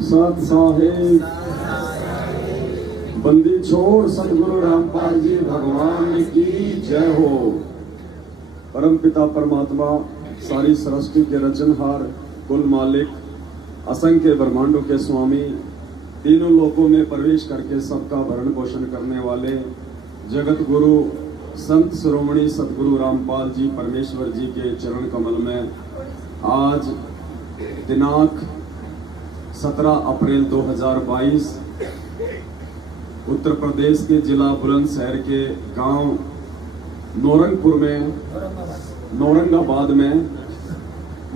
सत साहिब बंदी छोड़ सतगुरु रामपाल जी भगवान की जय हो। परम पिता परमात्मा सारी सृष्टि के रचनहार कुल मालिक असंख्य ब्रह्मांडों के स्वामी तीनों लोकों में प्रवेश करके सबका भरण पोषण करने वाले जगत गुरु संत शिरोमणि सतगुरु रामपाल जी परमेश्वर जी के चरण कमल में आज दिनांक 17 अप्रैल 2022 उत्तर प्रदेश के जिला बुलंदशहर के गांव नौरंगाबाद में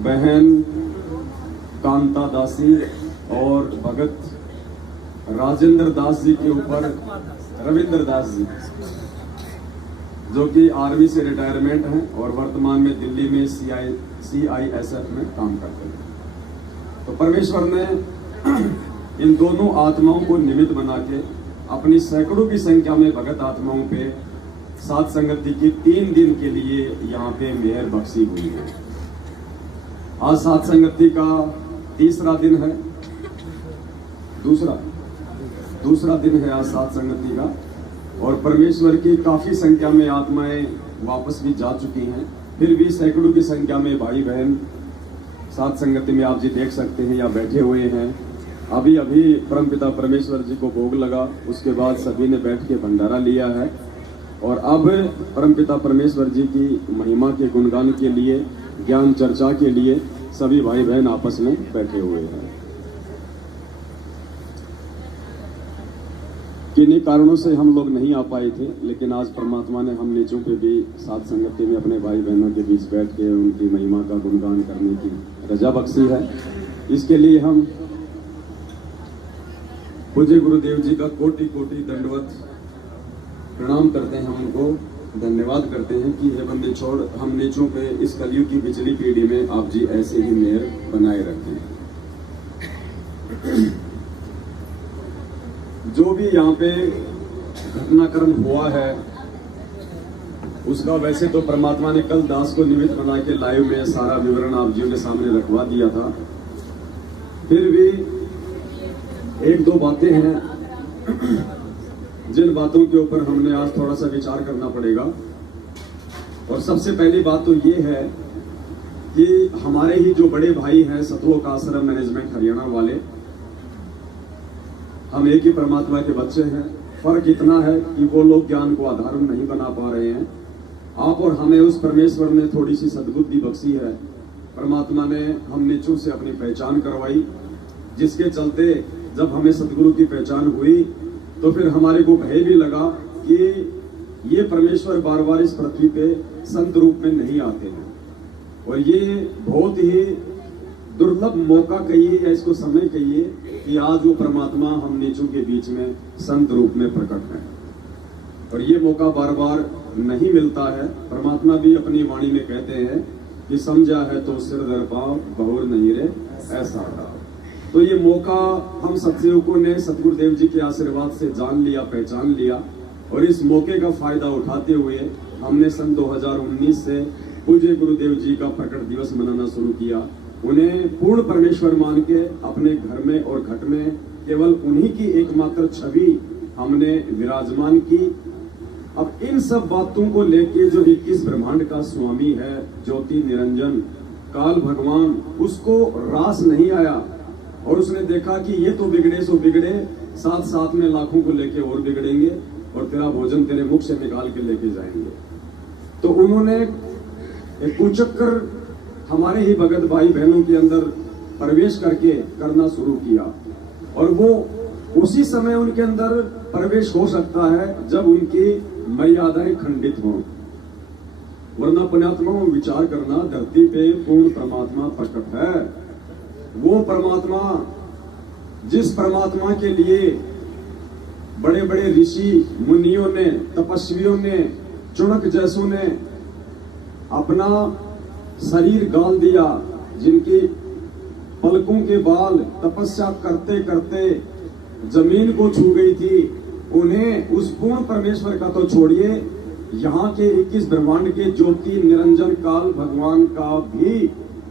बहन कांता दासी और भगत राजेंद्र दास जी के ऊपर रविंद्र दास जी जो कि आर्मी से रिटायरमेंट हैं और वर्तमान में दिल्ली में CISF में काम करते हैं। तो परमेश्वर ने इन दोनों आत्माओं को निमित्त बना के अपनी सैकड़ों की संख्या में भगत आत्माओं पे सात संगति की 3 दिन के लिए यहाँ पे मेहर बख्शी हुई है। आज सात संगति का तीसरा दिन है, दूसरा दिन है आज सात संगति का, और परमेश्वर की काफी संख्या में आत्माएं वापस भी जा चुकी हैं। फिर भी सैकड़ों की संख्या में भाई बहन सात संगति में आप जी देख सकते हैं या बैठे हुए हैं। अभी परमपिता परमेश्वर जी को भोग लगा, उसके बाद सभी ने बैठ के भंडारा लिया है और अब परमपिता परमेश्वर जी की महिमा के गुणगान के लिए, ज्ञान चर्चा के लिए सभी भाई बहन आपस में बैठे हुए हैं। किन्हीं कारणों से हम लोग नहीं आ पाए थे, लेकिन आज परमात्मा ने हम नीचों पे भी सात संगति में अपने भाई बहनों के बीच बैठ के उनकी महिमा का गुणगान करने की रजा बख्शी है। इसके लिए हम पूज्य गुरुदेव जी का कोटि कोटि दंडवत प्रणाम करते हैं, हम उनको धन्यवाद करते हैं कि हे बंदे छोड़ हम नीचों पे इस कलयुग की पिछली पीढ़ी में आप जी ऐसे ही मेहर बनाए रखें। जो भी यहाँ पे घटनाक्रम हुआ है उसका वैसे तो परमात्मा ने कल दास को निमित्त बना के लाइव में सारा विवरण आप जी के सामने रखवा दिया था। फिर भी एक दो बातें हैं जिन बातों के ऊपर हमने आज थोड़ा सा विचार करना पड़ेगा। और सबसे पहली बात तो ये है कि हमारे ही जो बड़े भाई हैं सतलोक आश्रम मैनेजमेंट हरियाणा वाले, हम एक ही परमात्मा के बच्चे हैं। फर्क इतना है कि वो लोग ज्ञान को आधार नहीं बना पा रहे हैं। आप और हमें उस परमेश्वर ने थोड़ी सी सद्बुद्धि बख्शी है। परमात्मा ने हम नीचों से अपनी पहचान करवाई, जिसके चलते जब हमें सतगुरु की पहचान हुई तो फिर हमारे को भय भी लगा कि ये परमेश्वर बार बार इस पृथ्वी पे संत रूप में नहीं आते हैं और ये बहुत ही दुर्लभ मौका कहिए या इसको समय कहिए कि आज वो परमात्मा हम नीचों के बीच में संत रूप में प्रकट है और ये मौका बार बार नहीं मिलता है। परमात्मा भी अपनी वाणी में कहते हैं कि समझा है तो सिर दर पाओ बहुर नहीं रे ऐसा था। तो ये मौका हम सत्संगों ने सतगुरुदेव जी के आशीर्वाद से जान लिया, पहचान लिया और इस मौके का फायदा उठाते हुए हमने सन 2019 से पूज्य गुरुदेव जी का प्रकट दिवस मनाना शुरू किया। उन्हें पूर्ण परमेश्वर मान के अपने घर में और घट में केवल उन्हीं की एकमात्र छवि हमने विराजमान की। अब इन सब बातों को लेके जो 21 ब्रह्मांड का स्वामी है, ज्योति निरंजन काल भगवान, उसको रास नहीं आया और उसने देखा कि ये तो बिगड़े सो बिगड़े, साथ साथ में लाखों को लेके और बिगड़ेंगे और तेरा भोजन तेरे मुख से निकाल के लेके जाएंगे। तो उन्होंने एक कुचक्कर हमारे ही भगत भाई बहनों के अंदर प्रवेश करके करना शुरू किया और वो उसी समय उनके अंदर प्रवेश हो सकता है जब उनकी मर्यादाएं खंडित हों, वरना पुण्यात्मा विचार करना धरती पे पूर्ण परमात्मा प्रकट है। वो परमात्मा जिस परमात्मा के लिए बड़े बड़े ऋषि मुनियों ने, तपस्वियों ने, चुनक जैसों ने अपना शरीर गाल दिया, जिनकी पलकों के बाल तपस्या करते करते जमीन को छू गई थी, उन्हें उस पूर्ण परमेश्वर का तो छोड़िए, यहाँ के 21 ब्रह्मांड के ज्योति निरंजन काल भगवान का भी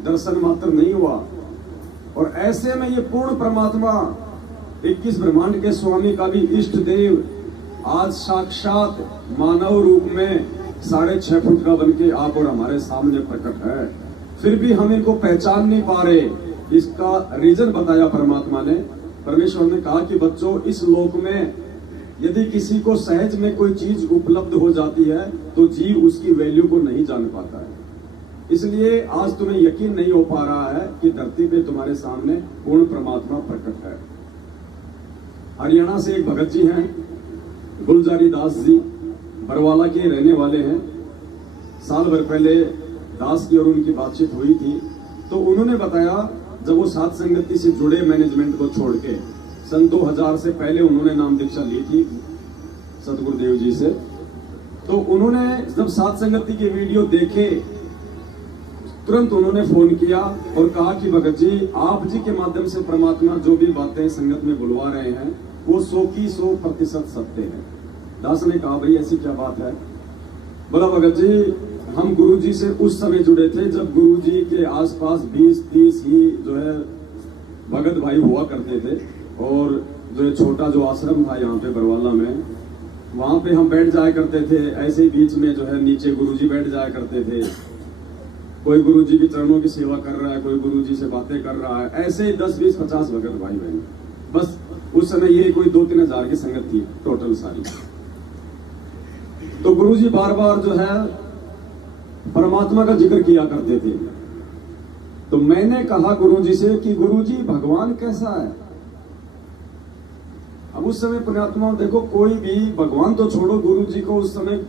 दर्शन मात्र नहीं हुआ। और ऐसे में ये पूर्ण परमात्मा 21 ब्रह्मांड के स्वामी का भी इष्ट देव आज साक्षात मानव रूप में 6.5 फुट का बनके आप और हमारे सामने प्रकट है। फिर भी हम इनको पहचान नहीं पा रहे। इसका रीजन बताया परमात्मा ने। परमेश्वर ने कहा कि बच्चों, इस लोक में यदि किसी को सहज में कोई चीज उपलब्ध हो जाती है तो जीव उसकी वैल्यू को नहीं जान पाता है। इसलिए आज तुम्हें यकीन नहीं हो पा रहा है कि धरती पे तुम्हारे सामने पूर्ण परमात्मा प्रकट है। हरियाणा से एक भगत जी हैं, गुलजारी दास जी, बरवाला के रहने वाले हैं। साल भर पहले दास की और उनकी बातचीत हुई थी तो उन्होंने बताया, जब वो सात संगति से जुड़े मैनेजमेंट को छोड़ के सन 2000 से पहले उन्होंने नाम दीक्षा ली थी सतगुरुदेव जी से, तो उन्होंने जब सात संगति के वीडियो देखे तुरंत उन्होंने फोन किया और कहा कि भगत जी, आप जी के माध्यम से परमात्मा जो भी बातें संगत में बुलवा रहे हैं वो 100 की 100% सत्य है। दास ने कहा, भाई ऐसी क्या बात है? बोला, भगत जी, हम गुरु जी से उस समय जुड़े थे जब गुरु जी के आसपास 20-30 ही जो है भगत भाई हुआ करते थे और जो है छोटा जो आश्रम था यहाँ पे बरवाला में, वहां पे हम बैठ जाया करते थे। ऐसे ही बीच में जो है नीचे गुरु जी बैठ जाया करते थे। कोई गुरु जी के चरणों की सेवा कर रहा है, कोई गुरु जी से बातें कर रहा है। ऐसे ही 10, 20, 50 भगत भाई बहन। बस उस समय ये कोई 2-3 हजार की संगत थी टोटल सारी। तो गुरु जी बार बार जो है परमात्मा का जिक्र किया करते थे। तो मैंने कहा गुरु जी से कि गुरु जी, भगवान कैसा है? अब उस समय पुण्यात्मा देखो, कोई भी भगवान तो छोड़ो, गुरु जी को उस समय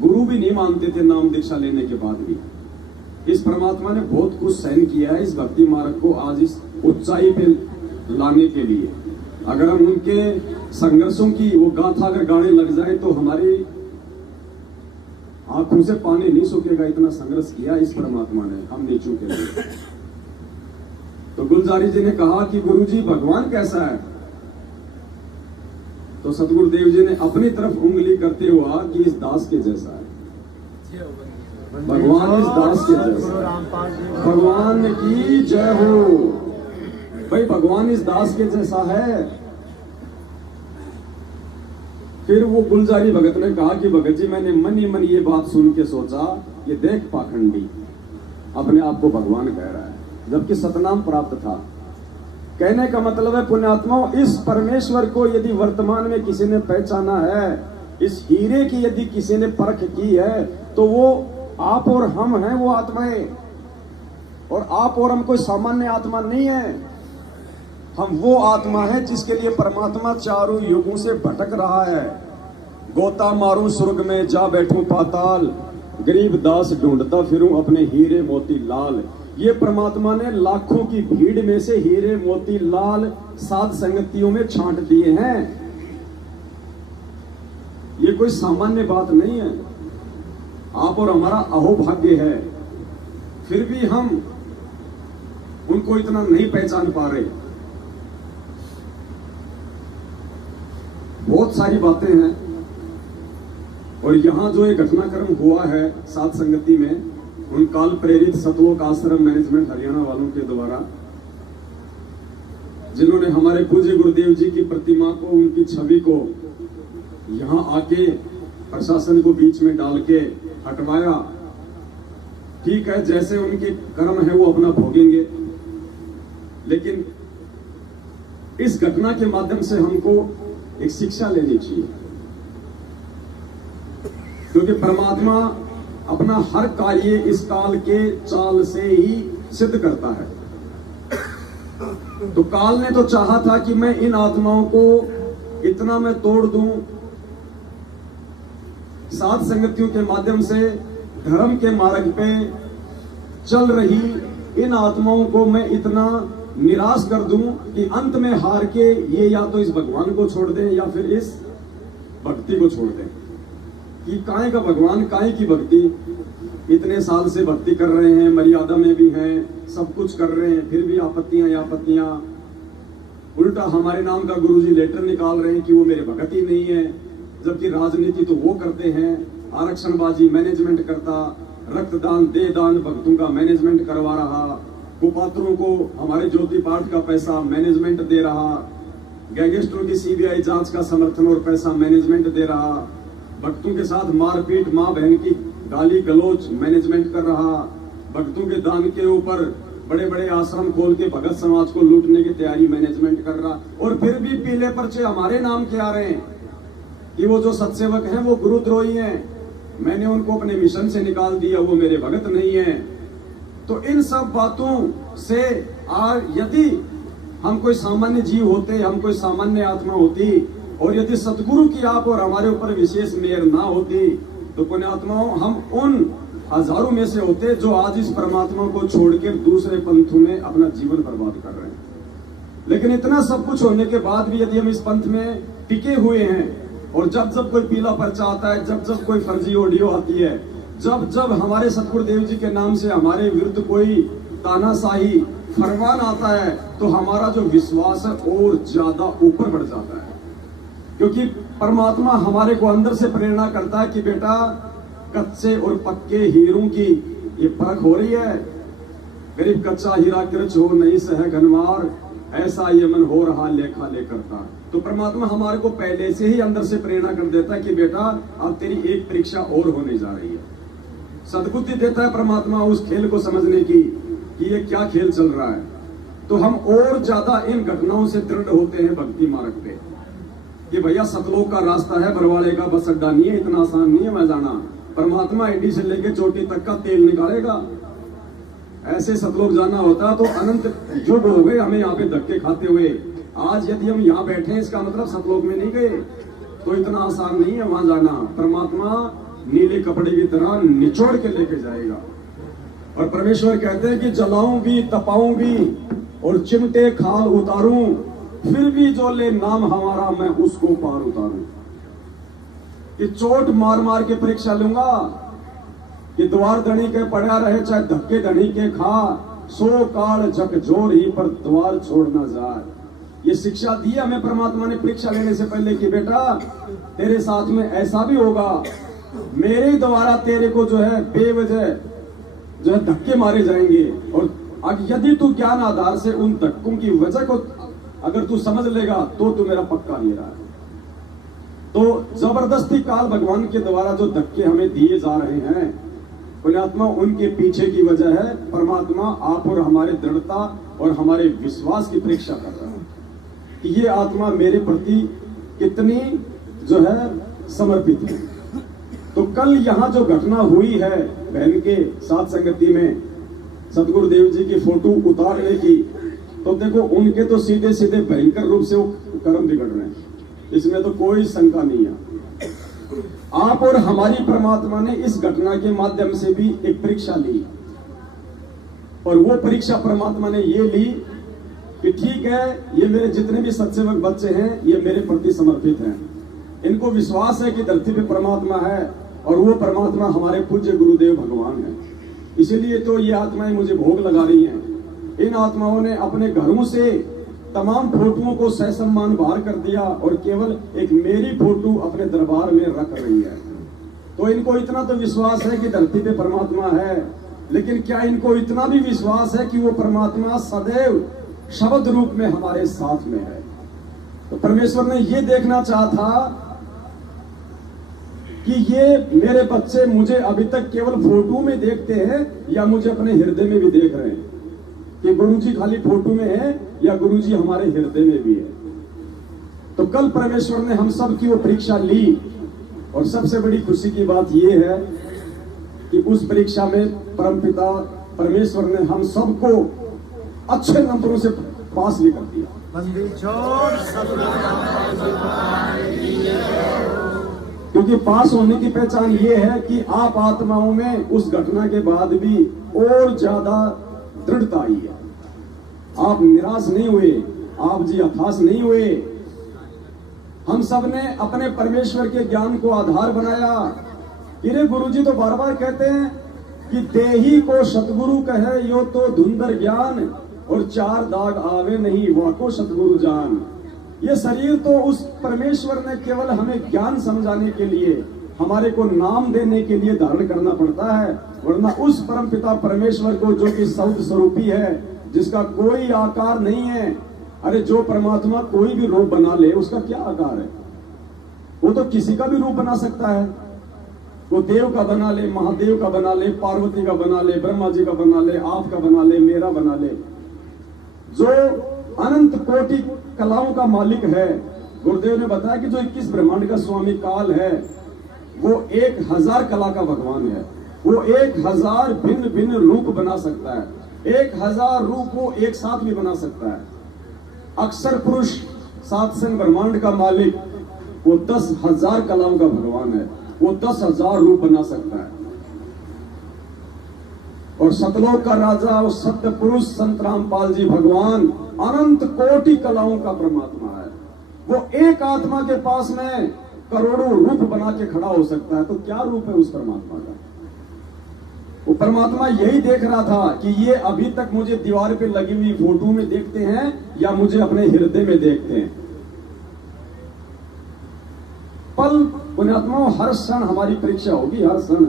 गुरु भी नहीं मानते थे नाम दीक्षा लेने के बाद भी। इस परमात्मा ने बहुत कुछ सहन किया है इस भक्ति मार्ग को आज इस ऊंचाई पे लाने के लिए। अगर हम उनके संघर्षों की वो गाथा अगर गाने लग जाए तो हमारी आंखों से पानी नहीं सूखेगा। इतना संघर्ष किया इस परमात्मा ने, हम नहीं चूकेंगे। तो गुलजारी जी ने कहा कि गुरु जी, भगवान कैसा है? तो सतगुरुदेव जी ने अपनी तरफ उंगली करते हुआ कि इस दास के जैसा है। भगवान इस दास के जैसा। भगवान की जय हो। भाई, भगवान इस दास के जैसा है। फिर वो गुलजारी भगत ने कहा कि भगत जी, मैंने मन ही मन ये बात सुन के सोचा, ये देख पाखंडी अपने आप को भगवान कह रहा है जबकि सतनाम प्राप्त था। कहने का मतलब है पुण्यात्माओं, इस परमेश्वर को यदि वर्तमान में किसी ने पहचाना है, इस हीरे की यदि किसी ने परख की है, तो वो आप और हम हैं वो आत्माएं। और आप और हम कोई सामान्य आत्मा नहीं है। हम वो आत्मा है जिसके लिए परमात्मा चारों युगों से भटक रहा है। गोता मारूं स्वर्ग में, जा बैठूं पाताल, गरीब दास ढूंढता फिरूं अपने हीरे मोती लाल। ये परमात्मा ने लाखों की भीड़ में से हीरे मोती लाल सात संगतियों में छांट दिए हैं। ये कोई सामान्य बात नहीं है। आप और हमारा अहोभाग्य है, फिर भी हम उनको इतना नहीं पहचान पा रहे। बहुत सारी बातें हैं। और यहां जो एक घटनाक्रम हुआ है सात संगति में, उन काल प्रेरित सतलोक आश्रम मैनेजमेंट हरियाणा वालों के द्वारा, जिन्होंने हमारे पूज्य गुरुदेव जी की प्रतिमा को, उनकी छवि को यहां आके प्रशासन को बीच में डाल के हटवाया। ठीक है, जैसे उनके कर्म है वो अपना भोगेंगे, लेकिन इस घटना के माध्यम से हमको एक शिक्षा लेनी चाहिए, क्योंकि परमात्मा अपना हर कार्य इस काल के चाल से ही सिद्ध करता है। तो काल ने तो चाहा था कि मैं इन आत्माओं को इतना मैं तोड़ दूं, सात संगतियों के माध्यम से धर्म के मार्ग पे चल रही इन आत्माओं को मैं इतना निराश कर दूं कि अंत में हार के ये या तो इस भगवान को छोड़ दें या फिर इस भक्ति को छोड़ दें। कि काहे का भगवान, काहे की भक्ति? इतने साल से भक्ति कर रहे हैं, मर्यादा में भी हैं, सब कुछ कर रहे हैं, फिर भी आपत्तियां ही आपत्तियां। उल्टा हमारे नाम का गुरुजी लेटर निकाल रहे हैं कि वो मेरे भगत ही नहीं है, जबकि राजनीति तो वो करते हैं, आरक्षणबाजी मैनेजमेंट करता, रक्तदान दे दान भक्तों का मैनेजमेंट करवा रहा, कुपात्रों को हमारे ज्योति पाठ का पैसा मैनेजमेंट दे रहा, गैंगस्टरों की सीबीआई जांच का समर्थन और पैसा मैनेजमेंट दे रहा, भक्तों के साथ मारपीट, मां बहन की गाली गलौज मैनेजमेंट कर रहा, भक्तों के दान के ऊपर बड़े बड़े आश्रम खोल के भगत समाज को लूटने की तैयारी मैनेजमेंट कर रहा। और फिर भी पीले पर्चे हमारे नाम के आ रहे हैं कि वो जो सत्सेवक हैं वो गुरुद्रोही हैं, मैंने उनको अपने मिशन से निकाल दिया, वो मेरे भगत नहीं है। तो इन सब बातों से यदि हम कोई सामान्य जीव होते, हम कोई सामान्य आत्मा होती, और यदि सतगुरु की आप और हमारे ऊपर विशेष मेहर ना होती, तो पुण्यात्माओं हम उन हजारों में से होते जो आज इस परमात्मा को छोड़कर दूसरे पंथों में अपना जीवन बर्बाद कर रहे हैं। लेकिन इतना सब कुछ होने के बाद भी यदि हम इस पंथ में टिके हुए हैं, और जब जब कोई पीला पर्चा आता है, जब जब कोई फर्जी ऑडियो आती है, जब जब हमारे सतगुरु देव जी के नाम से हमारे विरुद्ध कोई तानाशाही फरमान आता है, तो हमारा जो विश्वास है और ज्यादा ऊपर बढ़ जाता है। क्योंकि परमात्मा हमारे को अंदर से प्रेरणा करता है कि बेटा, कच्चे और पक्के हीरों की ये परख हो रही है। गरीब कच्चा हीरा किरच हो नहीं सह घनवार, ऐसा ये मन हो रहा लेखा ले करता। तो परमात्मा हमारे को पहले से ही अंदर से प्रेरणा कर देता है कि बेटा, अब तेरी एक परीक्षा और होने जा रही है। सद्बुद्धि देता है परमात्मा उस खेल को समझने की कि ये क्या खेल चल रहा है। तो हम और ज्यादा इन घटनाओं से दृढ़ होते हैं भक्ति मार्ग पे कि भैया सतलोक का रास्ता है, बरवाले का बस अड्डा नहीं है, इतना आसान नहीं है मैं जाना। परमात्मा एडी से लेके चोटी तक का तेल निकालेगा। ऐसे सतलोक जाना होता तो अनंत युग हो गए हमें यहाँ पे धक्के खाते हुए। आज यदि हम यहाँ बैठे हैं, इसका मतलब सतलोक में नहीं गए, तो इतना आसान नहीं है वहां जाना। परमात्मा नीले कपड़े की तरह निचोड़ के लेके जाएगा। और परमेश्वर कहते हैं कि जलाऊं भी, तपाऊं भी और चिमटे खाल उतारूं, फिर भी जो ले नाम हमारा मैं उसको पार उतारूं। कि चोट मार मार के परीक्षा लूंगा, कि द्वार धनी के पड़ा रहे चाहे धक्के धनी के खा, सो काल झकझोर ही पर द्वार छोड़ना जाए। ये शिक्षा दी हमें परमात्मा ने परीक्षा लेने से पहले कि बेटा, तेरे साथ में ऐसा भी होगा, मेरे द्वारा तेरे को जो है बेवजह जो है धक्के मारे जाएंगे। और यदि तू ज्ञान आधार से उन धक्कों की वजह को अगर तू समझ लेगा तो तू मेरा पक्का हीरा है। तो जबरदस्ती काल भगवान के द्वारा जो धक्के हमें दिए जा रहे हैं पुण्यात्मा, उनके पीछे की वजह है परमात्मा आप और हमारे दृढ़ता और हमारे विश्वास की परीक्षा कर रहा है कि ये आत्मा मेरे प्रति कितनी जो है समर्पित है। तो कल यहाँ जो घटना हुई है बहन के साथ संगति में सतगुरु देव जी की फोटो उतारने की, तो देखो उनके तो सीधे सीधे भयंकर रूप से वो कर्म बिगड़ रहे हैं, इसमें तो कोई शंका नहीं है। आप और हमारी परमात्मा ने इस घटना के माध्यम से भी एक परीक्षा ली, और वो परीक्षा परमात्मा ने ये ली कि ठीक है, ये मेरे जितने भी सत्सेवक बच्चे हैं ये मेरे प्रति समर्पित हैं, इनको विश्वास है कि धरती पे परमात्मा है और वो परमात्मा हमारे पूज्य गुरुदेव भगवान है। इसीलिए तो ये आत्माएं मुझे भोग लगा रही हैं। इन आत्माओं ने अपने घरों से तमाम फोटोओं को सहसम्मान बाहर कर दिया और केवल एक मेरी फोटो अपने दरबार में रख रही है। तो इनको इतना तो विश्वास है कि धरती पे परमात्मा है, लेकिन क्या इनको इतना भी विश्वास है कि वो परमात्मा सदैव शब्द रूप में हमारे साथ में है। तो परमेश्वर ने ये देखना चाहा था कि ये मेरे बच्चे मुझे अभी तक केवल फोटो में देखते हैं या मुझे अपने हृदय में भी देख रहे हैं, कि गुरुजी खाली फोटो में है या गुरुजी हमारे हृदय में भी है। तो कल परमेश्वर ने हम सब की वो परीक्षा ली, और सबसे बड़ी खुशी की बात ये है कि उस परीक्षा में परमपिता परमेश्वर ने हम सबको अच्छे नंबरों से पास भी कर दिया। क्योंकि पास होने की पहचान ये है कि आप आत्माओं में उस घटना के बाद भी और ज्यादा दृढ़ता आई है। आप निराश नहीं हुए, आप जी हताश नहीं हुए। हम सब ने अपने परमेश्वर के ज्ञान को आधार बनाया। इरे गुरुजी तो बार बार कहते हैं कि देही को सतगुरु कहे यो तो धुंधर ज्ञान, और चार दाग आवे नहीं वाको सतगुरु जान। ये शरीर तो उस परमेश्वर ने केवल हमें ज्ञान समझाने के लिए हमारे को नाम देने के लिए धारण करना पड़ता है, वरना उस परम पिता परमेश्वर को जो कि सौद स्वरूपी है, जिसका कोई आकार नहीं है। अरे जो परमात्मा कोई भी रूप बना ले उसका क्या आकार है? वो तो किसी का भी रूप बना सकता है। वो देव का बना ले, महादेव का बना ले, पार्वती का बना ले, ब्रह्मा जी का बना ले, आपका बना ले, मेरा बना ले। जो अनंत कोटि कलाओं का मालिक है, गुरुदेव ने बताया कि जो 21 ब्रह्मांड का स्वामी काल है, वो 1000 कला का भगवान है। वो 1000 भिन्न भिन्न रूप बना सकता है। 1000 रूप वो एक साथ भी बना सकता है। अक्षर पुरुष सात संग ब्रह्मांड का मालिक, वो 10,000 कलाओं का भगवान है। वो 10,000 रूप बना सकता है। और सतलोक का राजा और सत्य पुरुष संत रामपाल जी भगवान अनंत कोटि कलाओं का परमात्मा है। वो एक आत्मा के पास में करोड़ों रूप बना के खड़ा हो सकता है। तो क्या रूप है उस परमात्मा का? वो परमात्मा यही देख रहा था कि ये अभी तक मुझे दीवार पे लगी हुई फोटो में देखते हैं या मुझे अपने हृदय में देखते हैं। पल पुण्यात्माओं, हर क्षण हमारी परीक्षा होगी। हर क्षण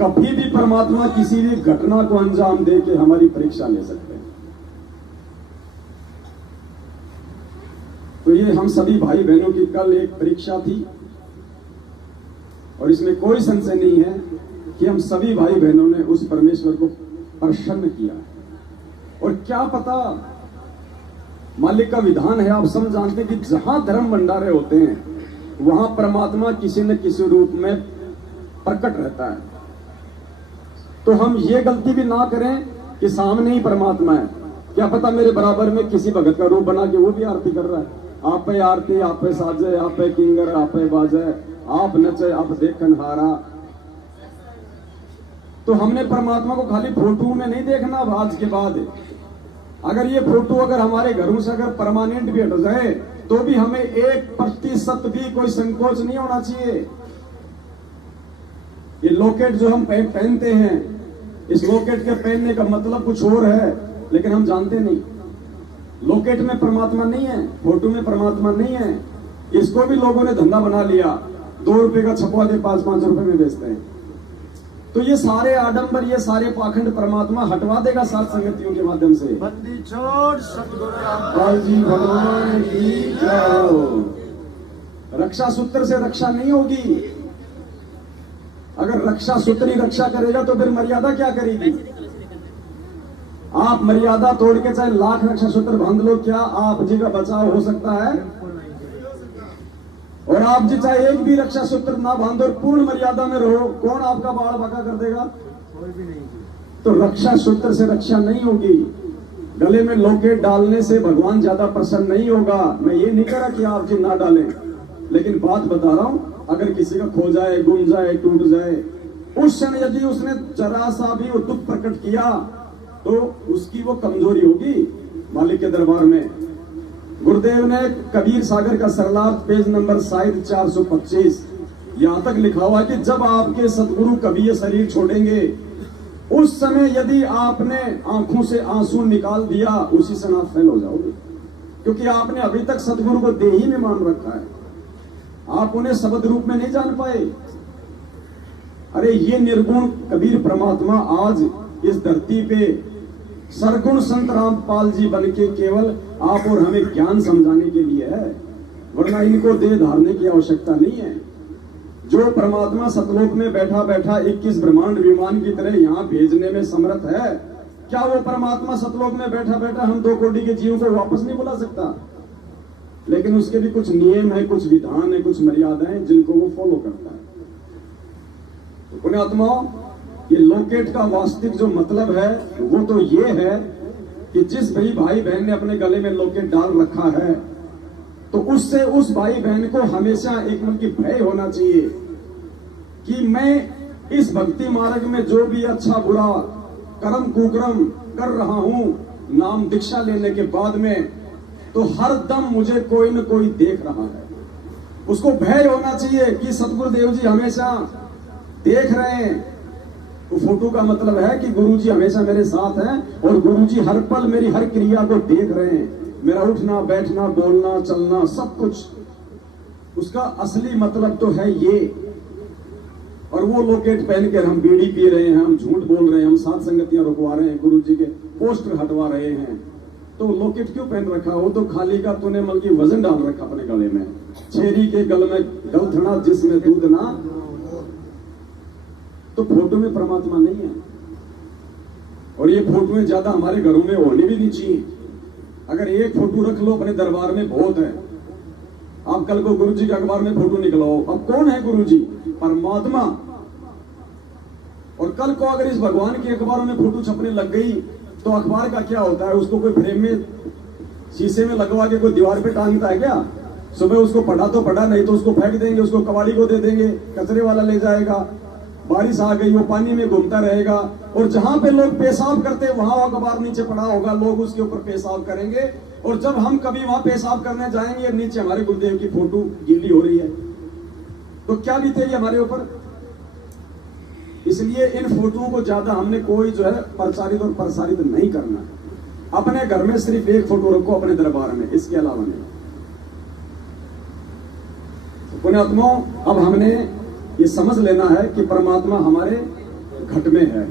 कभी भी परमात्मा किसी भी घटना को अंजाम दे के हमारी परीक्षा ले सकते हैं। तो ये हम सभी भाई बहनों की कल एक परीक्षा थी, और इसमें कोई संशय नहीं है कि हम सभी भाई बहनों ने उस परमेश्वर को प्रसन्न किया। और क्या पता, मालिक का विधान है, आप सब जानते हैं कि जहां धर्म भंडारे होते हैं वहां परमात्मा किसी न किसी रूप में प्रकट रहता है। तो हम ये गलती भी ना करें कि सामने ही परमात्मा है, क्या पता मेरे बराबर में किसी भगत का रूप बना के वो भी आरती कर रहा है। आप पे आरती, आप पे साजे, आप पे किंगर, आप पे बाजे, आप नचे, आप देखन हारा। तो हमने परमात्मा को खाली फोटो में नहीं देखना। आज के बाद अगर ये फोटो अगर हमारे घरों से अगर परमानेंट भी हट जाए तो भी हमें 1% भी कोई संकोच नहीं होना चाहिए। ये लॉकेट जो हम पहनते हैं, इस लॉकेट के पहनने का मतलब कुछ और है, लेकिन हम जानते नहीं। लॉकेट में परमात्मा नहीं है, फोटो में परमात्मा नहीं है। इसको भी लोगों ने धंधा बना लिया, 2 रुपए का छपवा दे 5-5 रुपए में बेचते हैं। तो ये सारे आडंबर, ये सारे पाखंड परमात्मा हटवा देगा सात संगतियों के माध्यम से। बंदी छोड़ सतगुरु रामपाल जी भगवान की जय। रक्षा सूत्र से रक्षा नहीं होगी। अगर रक्षा सूत्र ही रक्षा करेगा तो फिर मर्यादा क्या करेगी? आप मर्यादा तोड़ के चाहे लाख रक्षा सूत्र बांध लो, क्या आप जी का बचाव हो सकता है? और आप जी चाहे एक भी रक्षा सूत्र ना बांधो और पूर्ण मर्यादा में रहो, कौन आपका बाढ़ बाका कर देगा? कोई भी नहीं। तो रक्षा सूत्र से रक्षा नहीं होगी। गले में लॉकेट डालने से भगवान ज्यादा प्रसन्न नहीं होगा। मैं ये नहीं कह रहा कि आप जी ना डालें, लेकिन बात बता रहा हूं, अगर किसी का खो जाए, गुम जाए, टूट जाए, उस क्षण यदि उसने जरा सा भी वो दुख प्रकट किया तो उसकी वो कमजोरी होगी मालिक के दरबार में। गुरुदेव ने कबीर सागर का सरलार्थ पेज नंबर शायद 425 यहां तक लिखा हुआ है कि जब आपके सतगुरु कभी ये शरीर छोड़ेंगे, उस समय यदि आपने आंखों से आंसू निकाल दिया, उसी समय आप फेल हो जाओगे, क्योंकि आपने अभी तक सतगुरु को देही में मान रखा है। आप उन्हें शब्द रूप में नहीं जान पाए। अरे ये निर्गुण कबीर परमात्मा आज इस धरती पे सरगुण संत रामपाल जी बन के केवल आप और हमें ज्ञान समझाने के लिए है, वरना इनको देह धारने की आवश्यकता नहीं है। जो परमात्मा सतलोक में बैठा बैठा 21 ब्रह्मांड विमान की तरह यहाँ भेजने में समर्थ है, क्या वो परमात्मा सतलोक में बैठा बैठा हम 2 कोटि के जीवों को वापस नहीं बुला सकता? लेकिन उसके भी कुछ नियम है, कुछ विधान है, कुछ मर्यादाएं जिनको वो फॉलो करता है। तो पुण्यात्माओं, ये लॉकेट का वास्तविक जो मतलब है वो तो ये है कि जिस भी भाई बहन ने अपने गले में लॉकेट डाल रखा है, तो उससे उस भाई बहन को हमेशा एक मन की भय होना चाहिए कि मैं इस भक्ति मार्ग में जो भी अच्छा बुरा कर्म कुकर्म कर रहा हूं, नाम दीक्षा लेने के बाद में, तो हर दम मुझे कोई न कोई देख रहा है। उसको भय होना चाहिए कि सतगुरुदेव जी हमेशा देख रहे हैं। तो फोटो का मतलब है कि गुरुजी हमेशा मेरे साथ हैं और गुरुजी हर पल मेरी हर क्रिया को देख रहे हैं, मेरा उठना बैठना बोलना चलना सब कुछ। उसका असली मतलब तो है ये और वो लॉकेट पहन कर हम बीड़ी पी रहे हैं, हम झूठ बोल रहे हैं, हम सात संगतियां रुकवा रहे हैं, गुरु जी के पोस्टर हटवा रहे हैं, तो लॉकेट क्यों पहन रखा? वो तो खाली का तूने मतलब वजन डाल रखा अपने गले में। छेरी के गल में गलथड़ा जिसमें दूध ना, तो फोटो में परमात्मा नहीं है। और ये फोटोएं ज्यादा हमारे घरों में होनी भी नहीं चाहिए। अगर एक फोटो रख लो अपने दरबार में बहुत है। आप कल को गुरु जी के अखबार में फोटो निकलाओ, अब कौन है गुरु जी? परमात्मा। और कल को अगर इस भगवान के अखबारों में फोटो छपने लग गई तो अखबार का क्या होता है? उसको कोई फ्रेम में शीशे में लगवा के कोई दीवार पे टांगता है क्या? सुबह उसको पढ़ा तो पढ़ा, नहीं तो उसको फेंक देंगे, उसको कबाड़ी को दे देंगे, कचरे वाला ले जाएगा। बारिश आ गई, वो पानी में घूमता रहेगा, और जहां पे लोग पेशाब करते हैं वहां अखबार नीचे पड़ा होगा, लोग उसके ऊपर पेशाब करेंगे। और जब हम कभी वहां पेशाब करने जाएंगे, नीचे हमारे गुरुदेव की फोटो गीली हो रही है, तो क्या बीतेगी हमारे ऊपर? इसलिए इन फोटोओं को ज्यादा हमने कोई जो है प्रचारित और प्रसारित नहीं करना। अपने घर में सिर्फ एक फोटो रखो अपने दरबार में, इसके अलावा नहीं। पुण्यात्माओं, अब हमने ये समझ लेना है कि परमात्मा हमारे घट में है।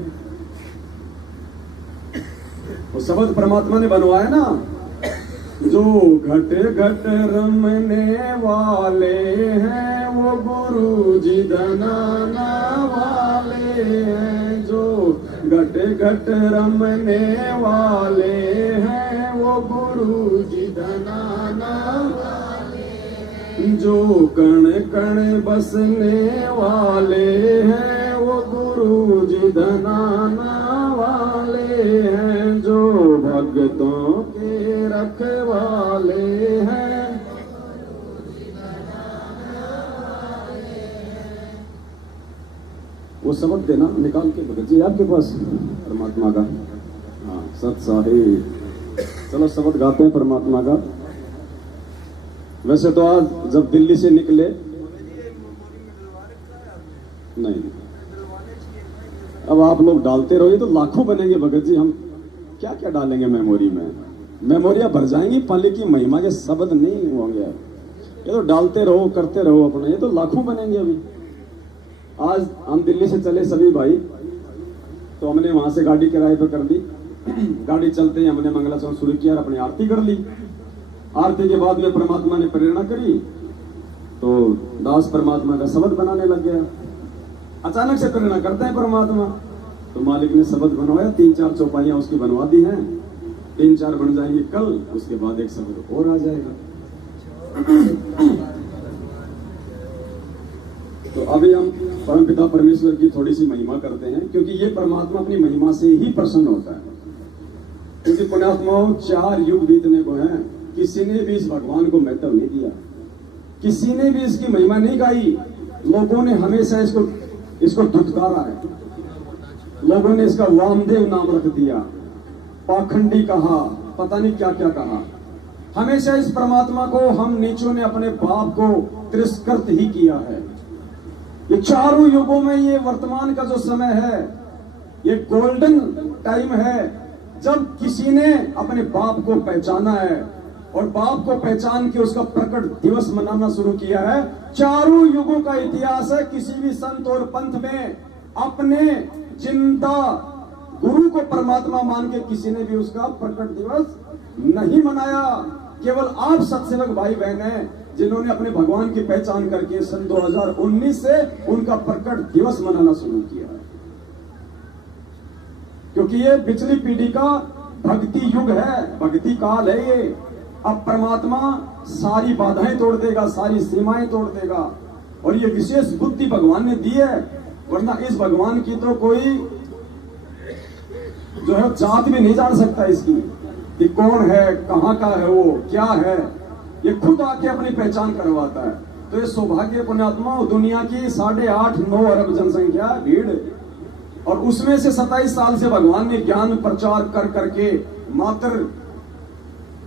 वो शब्द परमात्मा ने बनवाया ना, जो घट घट रमने वाले हैं वो गुरु जी धनाना वाले हैं। जो घट घट रमने वाले हैं वो गुरु जी धनाना वाले हैं। जो कण कण बसने वाले हैं वो गुरु जी धनाना वाले हैं। जो भक्तों के रखवाले हैं। वो सबक देना निकाल के भगत जी आपके पास परमात्मा का। हाँ, सत साहिब। चलो शब्द गाते हैं परमात्मा का। वैसे तो आज जब दिल्ली से निकले, नहीं, अब आप लोग डालते रहोगे तो लाखों बनेंगे भगत जी। हम क्या क्या डालेंगे मेमोरी में? मेमोरियां भर जाएंगी, पाली की महिमा के शब्द नहीं होंगे। ये तो डालते रहो, करते रहो अपने, ये तो लाखों बनेंगे। अभी आज हम दिल्ली से चले सभी भाई, तो हमने वहां से गाड़ी किराए पर कर दी। गाड़ी चलते ही हमने मंगलाचरण शुरू किया, अपनी आरती कर ली। आरती के बाद में परमात्मा ने प्रेरणा करी, तो दास परमात्मा का शब्द बनाने लग गया। अचानक से प्रेरणा करते हैं परमात्मा, तो मालिक ने शब्द बनवाया। 3-4 चौपाइयां उसकी बनवा दी हैं, 3-4 बन जाएंगे कल, उसके बाद एक शब्द और आ जाएगा। तो अभी हम परमपिता परमेश्वर की थोड़ी सी महिमा करते हैं, क्योंकि ये परमात्मा अपनी महिमा से ही प्रसन्न होता है। क्योंकि पुण्यात्माओं, 4 युग बीतने को हैं, किसी ने भी इस भगवान को महत्व नहीं दिया, किसी ने भी इसकी महिमा नहीं गाई। लोगों ने हमेशा इसको धुतकारा है। लोगों ने इसका वामदेव नाम रख दिया, पाखंडी कहा, पता नहीं क्या क्या कहा। हमेशा इस परमात्मा को हम नीचों ने अपने बाप को तिरस्कृत ही किया है। ये 4 युगों में ये वर्तमान का जो समय है, ये गोल्डन टाइम है, जब किसी ने अपने बाप को पहचाना है और बाप को पहचान के उसका प्रकट दिवस मनाना शुरू किया है। 4 युगों का इतिहास है। किसी भी संत और पंथ में अपने जिंदा गुरु को परमात्मा मान के किसी ने भी उसका प्रकट दिवस नहीं मनाया। केवल आप सत्सेवक भाई बहन हैं जिन्होंने अपने भगवान की पहचान करके सन 2019 से उनका प्रकट दिवस मनाना शुरू किया है। क्योंकि ये पिछली पीढ़ी का भक्ति युग है, भक्ति काल है ये। अब परमात्मा सारी बाधाएं तोड़ देगा, सारी सीमाएं तोड़ देगा, और ये विशेष बुद्धि भगवान ने दी है। वरना इस भगवान की तो कोई जो है जात भी नहीं जान सकता इसकी, कि कौन है, कहां का है, वो क्या है। ये खुद आके अपनी पहचान करवाता है। तो ये सौभाग्य पुण्यात्मा, दुनिया की 8.5-9 अरब जनसंख्या भीड़, और उसमें से 27 साल से भगवान ने ज्ञान प्रचार कर करके मात्र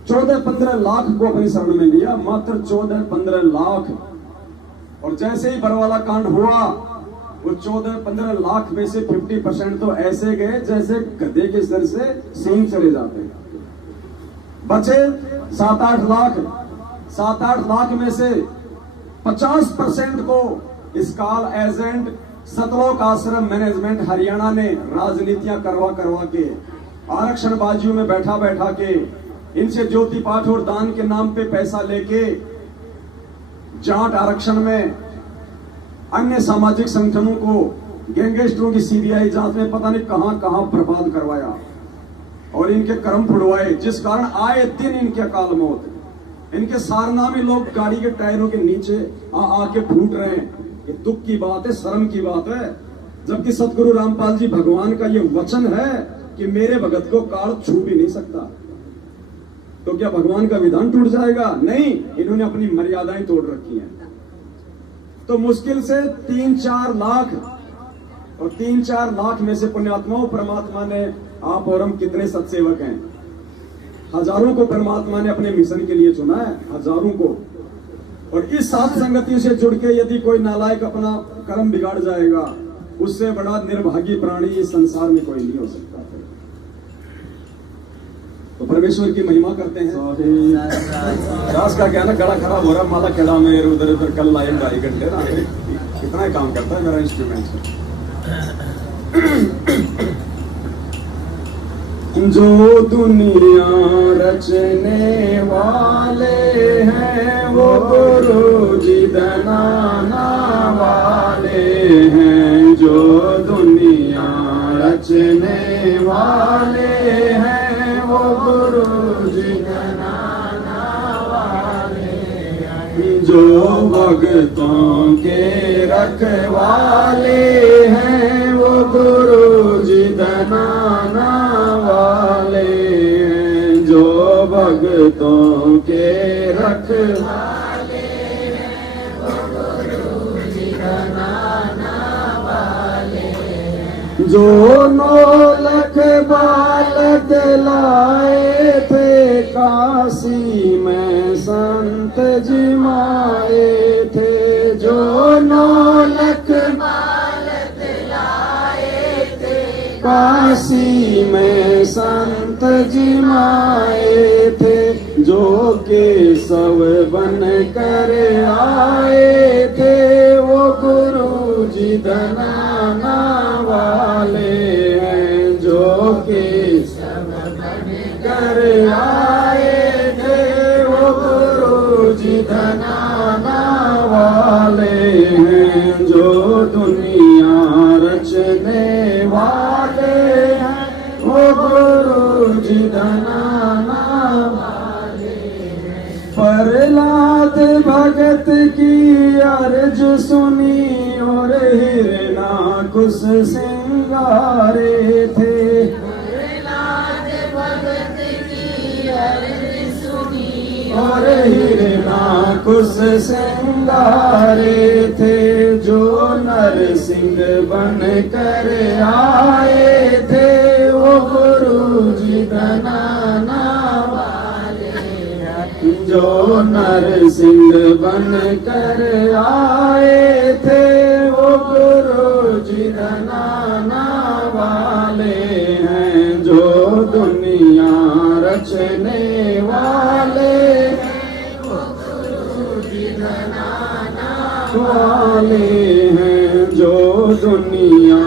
14-15 लाख को अपनी शरण में लिया, मात्र 14-15 लाख। और जैसे ही बरवाला कांड हुआ, वो 14-15 लाख में से 50% तो ऐसे गए जैसे गधे के सिर से सींग चले जाते हैं। बचे 7-8 लाख। 7-8 लाख में से 50% को इस काल एजेंट सतलोक आश्रम मैनेजमेंट हरियाणा ने राजनीतियां करवा के आरक्षण बाजियों में बैठा के इनसे ज्योति पाठ और दान के नाम पे पैसा लेके जाट आरक्षण में अन्य सामाजिक संगठनों को गैंगस्टरों की सीबीआई जांच में पता नहीं कहां बर्बाद करवाया और इनके कर्म फुड़वाए, जिस कारण आए दिन इनके अकाल मौत। इनके सारनामी लोग गाड़ी के टायरों के नीचे आके फूट रहे हैं। ये दुख की बात है, शर्म की बात है। जबकि सतगुरु रामपाल जी भगवान का ये वचन है कि मेरे भगत को काल छू भी नहीं सकता। तो क्या भगवान का विधान टूट जाएगा? नहीं, इन्होंने अपनी मर्यादाएं तोड़ रखी हैं। तो मुश्किल से 3-4 लाख, और 3-4 लाख में से पुण्यात्माओं परमात्मा ने, आप और हम कितने सत्सेवक हैं, हजारों को परमात्मा ने अपने मिशन के लिए चुना है, हजारों को। और इस साथ संगति से जुड़ के यदि कोई नालायक अपना कर्म बिगाड़ जाएगा, उससे बड़ा निर्भागी प्राणी इस संसार में कोई नहीं हो सकता। तो परमेश्वर की महिमा करते हैं। दास का क्या ना, गला खराब हो रहा, माला खेड़ा में उधर उधर, कल लाइन 2.5 घंटे ना, कितना ही काम करता है मेरा इंस्ट्रूमेंट। जो दुनिया रचने वाले हैं वो गुरु जी बनाना वाले हैं। जो दुनिया रचने वाले हैं वो गुरु जी बनाना वाले हैं। जो भक्तों के रखवाले हैं वो गुरु जी बनाना वाले हैं। जो भक्तों के रखवाले हैं वो गुरु जी बनाना वाले हैं। जो 9 लाख बालक लाए थे काशी में संत जी माए थे। जो 9 लाख बालक लाए थे काशी में संत जी माए थे। जो केशव बन कर आए थे वो गुरु जी धनाना वाले हैं। जो केशव बन कर आए थे वो गुरु जी धनाना वाले हैं। जो दुनिया रचने वाले हैं वो गुरु जी धनाना वाले हैं। प्रहलाद भगत की अर्ज सुनी और हिरणाकुश सिंगारे थे। प्रहलाद भगत की अर्ज सुनी और हिरणाकुश सिंगारे थे। जो नरसिंह बन कर आए थे वो गुरु जी धनाना वाले हैं। जो नरसिंह बन कर आए थे वो गुरु जी धनाना वाले हैं। जो दुनिया रचने वाले हैं वो गुरु जी धनाना वाले हैं। जो दुनिया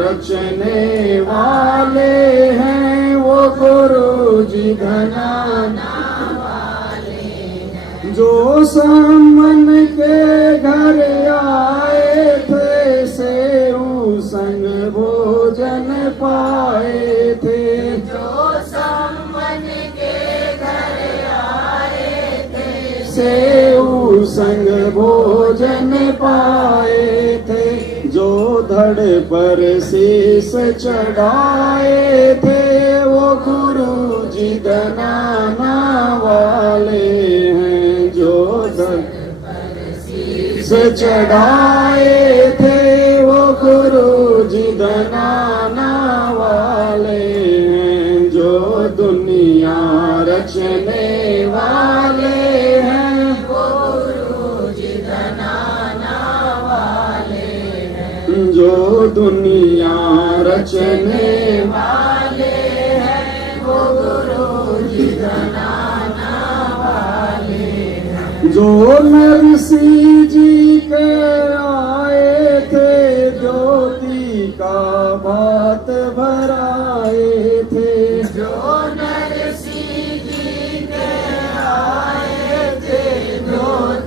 रचने वाले हैं वो गुरु जी धनाना वाले हैं। जो सामन के घर आए थे सेऊ संग भोजन पाए थे। जो सामन के घर आए थे सेऊ संग भोजन पाए थे। जो धड़ पर शीस चढ़ाए थे वो गुरु जी धनाना वाले हैं। जो धड़ पर शीस चढ़ाए थे वो गुरु जी धनाना वाले हैं। जो दुनिया रचने वाले हैं वो गुरु जी धनाना वाले हैं। जो दुनिया रचने वाले हैं वो गुरु जी धनाना वाले हैं। जो नरसिंह जी के आए थे जो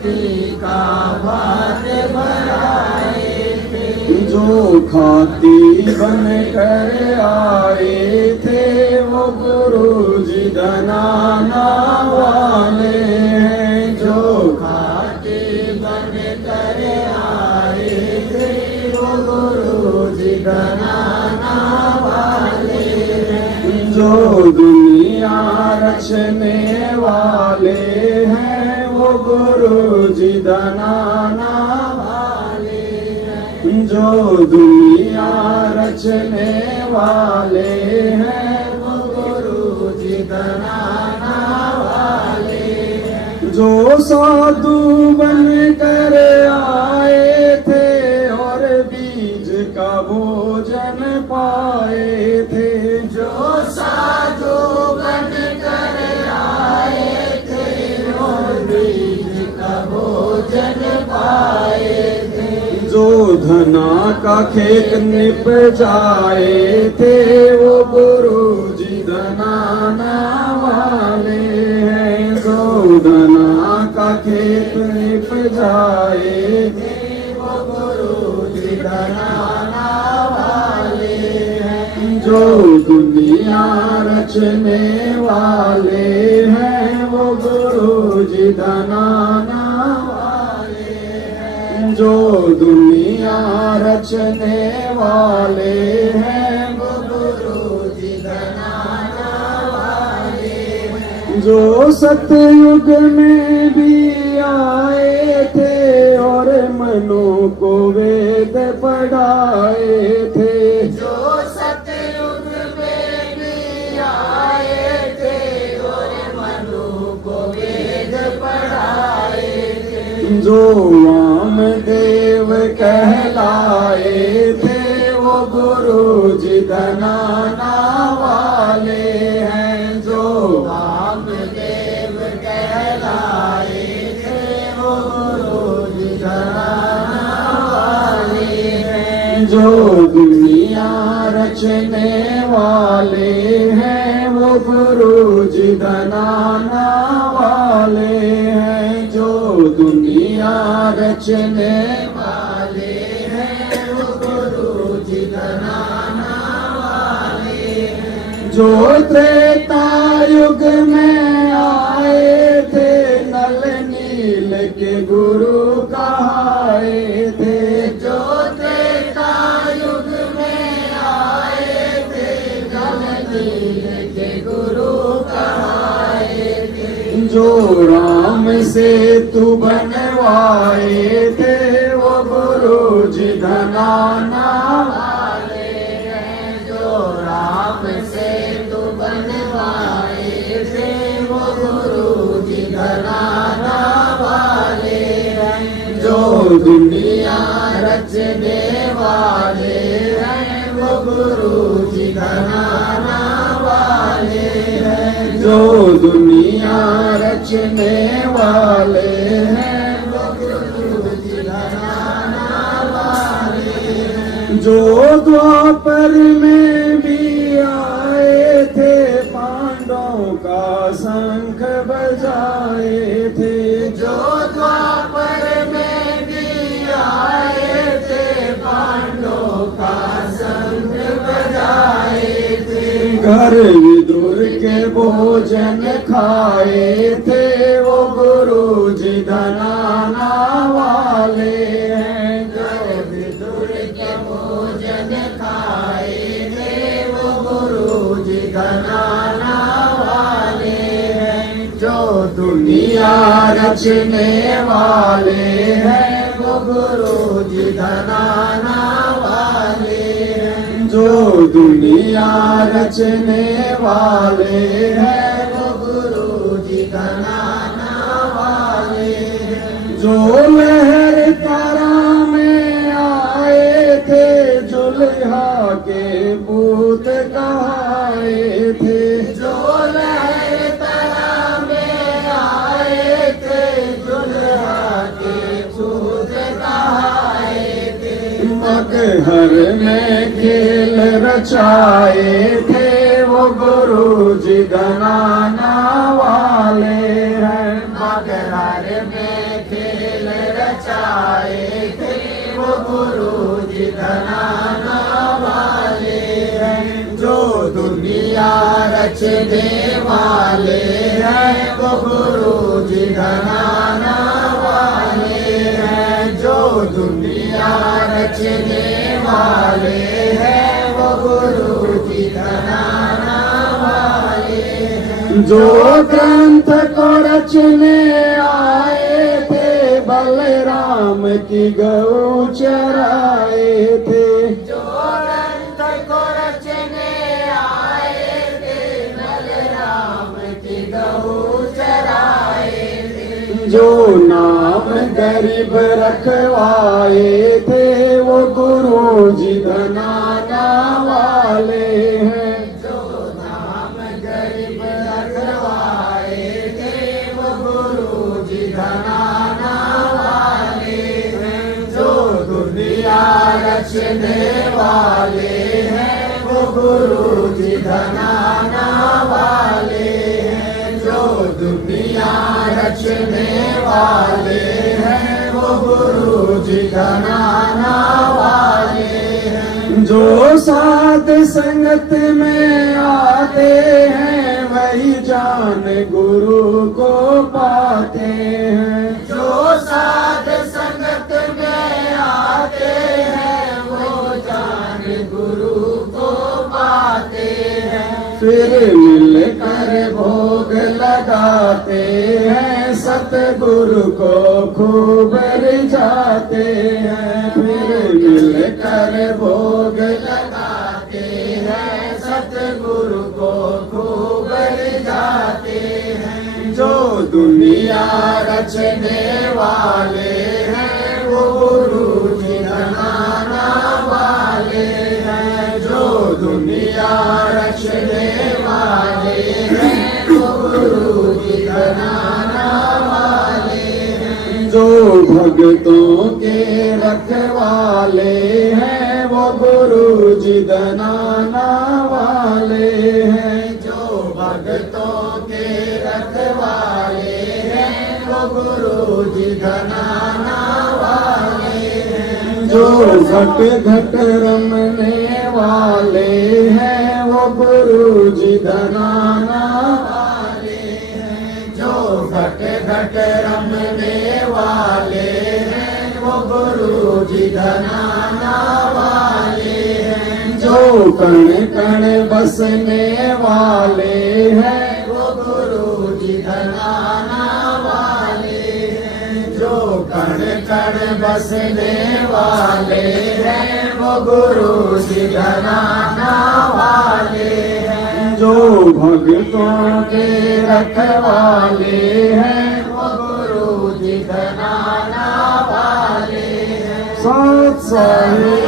का भात भराए थे। जो खाती बन कर आए थे वो गुरु जी धनाना वाले हैं। जो खाते बन कर आए थे वो गुरु जी धनाना वाले हैं। जो दुनिया रचने वाले हैं वो गुरु जी धनाना वाले हैं। जो दुनिया रचने वाले हैं वो गुरु जी धनाना वाले हैं। जो साधु बन कर आए थे और बीज का भोजन पाए थे। जो साधु बन कर आए थे और बीज का भोजन पाए थे। जो धना का खेत निप जाए थे वो गुरु जी धनाना वाले हैं। जो धना का खेत निप जाए थे वो गुरु जी धनाना वाले हैं। जो दुनिया रचने वाले हैं वो गुरु जी धनाना वाले हैं। जो दुनिया रचने वाले हैं वो गुरु जी धनाना वाले हैं। जो सतयुग में भी आए थे और मनों को वेद पढ़ाए थे। जो सतयुग में भी आए थे और मनु को वेद पढ़ाए थे। जो वामदेव कहलाए थे वो गुरु जी धनाना वाले हैं। जो वामदेव कहलाए थे वो गुरु जी धनाना वाले हैं। जो दुनिया रचने वाले हैं वो गुरु जी धनाना वाले हैं। जो दुनिया रचने वाले हैं वो गुरु जी धनाना वाले हैं। जो त्रेता युग में आए थे नल नील के गुरु कहाए थे। जो त्रेता युग में आए थे नल नील के गुरु कहाए थे। जो राम से तू बनवाए थे वो गुरु जी धनाना वाले हैं। जो राम से तू बनवाए थे वो गुरु जी धनाना वाले हैं। जो दुनिया रचने वाले हैं वो गुरु जी धनाना वाले हैं। जो दुनिया रचने वाले हैं वो गुरु जी धनाना वाले हैं। जो द्वापर में भी आए थे पांडवों का शंख बजाए थे। जो द्वापर में भी आए थे पांडवों का संग बजाए थे। घर विदुर के भोजन खाए थे वो गुरु जी धनाना वाले हैं। जो विदुर के भोजन खाए थे वो गुरु जी धनाना वाले हैं। जो दुनिया रचने वाले हैं वो गुरु जी धनाना वाले हैं। जो दुनिया रचने वाले हैं वो गुरु जी धनाना वाले हैं। जो लहर तारा में आए थे जुल्हा के पूत कहाए थे। जो लहर तारा में आए थे जुल्हा के पूत कहाए थे। मगहर में खेल रचाए थे वो गुरु जी धनाना वाले हैं। मगहर में में खेल रचाए थे वो गुरु जी घराना वाले हैं। जो दुनिया रचने वाले हैं वो गुरु जी घराना वाले हैं। जो दुनिया रचने वाले हैं वो गुरु जी घराना वाले हैं। जो ग्रंथ को रचने आए थे बलराम की गौ चराए थे। जो ग्रंथ को रचने आए थे बलराम की गौ चराए थे। जो नाम गरीब रखवाए थे वो गुरु जी घराना वाले हैं। जो नाम गरीब रखवाए थे वो गुरु जी घराना वाले हैं। जो दुनिया रचने वाले हैं वो गुरु जी घराना वाले हैं। जो दुनिया रचने वाले हैं वो गुरु जी घराना वाले हैं। जो साध संगत में आते हैं वही जान गुरु को पाते हैं। जो साध संगत में आते हैं वो जान गुरु को पाते हैं। फिर मिलकर भोग लगाते हैं सतगुरु को खूब रिझाते हैं। फिर मिलकर भोग लगाते हैं सतगुरु को खूब रिझाते हैं। जो दुनिया रचने वाले हैं वो गुरु जी घराना वाले हैं। जो दुनिया रचने वाले हैं वो गुरु जी घराना वाले हैं। जो भक्तों के रखवाले हैं वो गुरु जी घराना वाले हैं। जो भक्तों के रखवाले हैं वो गुरु जी घराना वाले हैं। जो घट घट रमने वाले हैं वो गुरु जी घराना वाले हैं। जो घट घट रमने वाले हैं वो गुरु जी घराना वाले हैं। जो कण कण बसने वाले हैं वो गुरु जी घराना वाले हैं। जो कण कण बसने वाले हैं वो गुरु जी घराना वाले हैं। जो भक्तों के रखवाले हैं वो गुरु जी घराना वाले हैं। साथ साहिब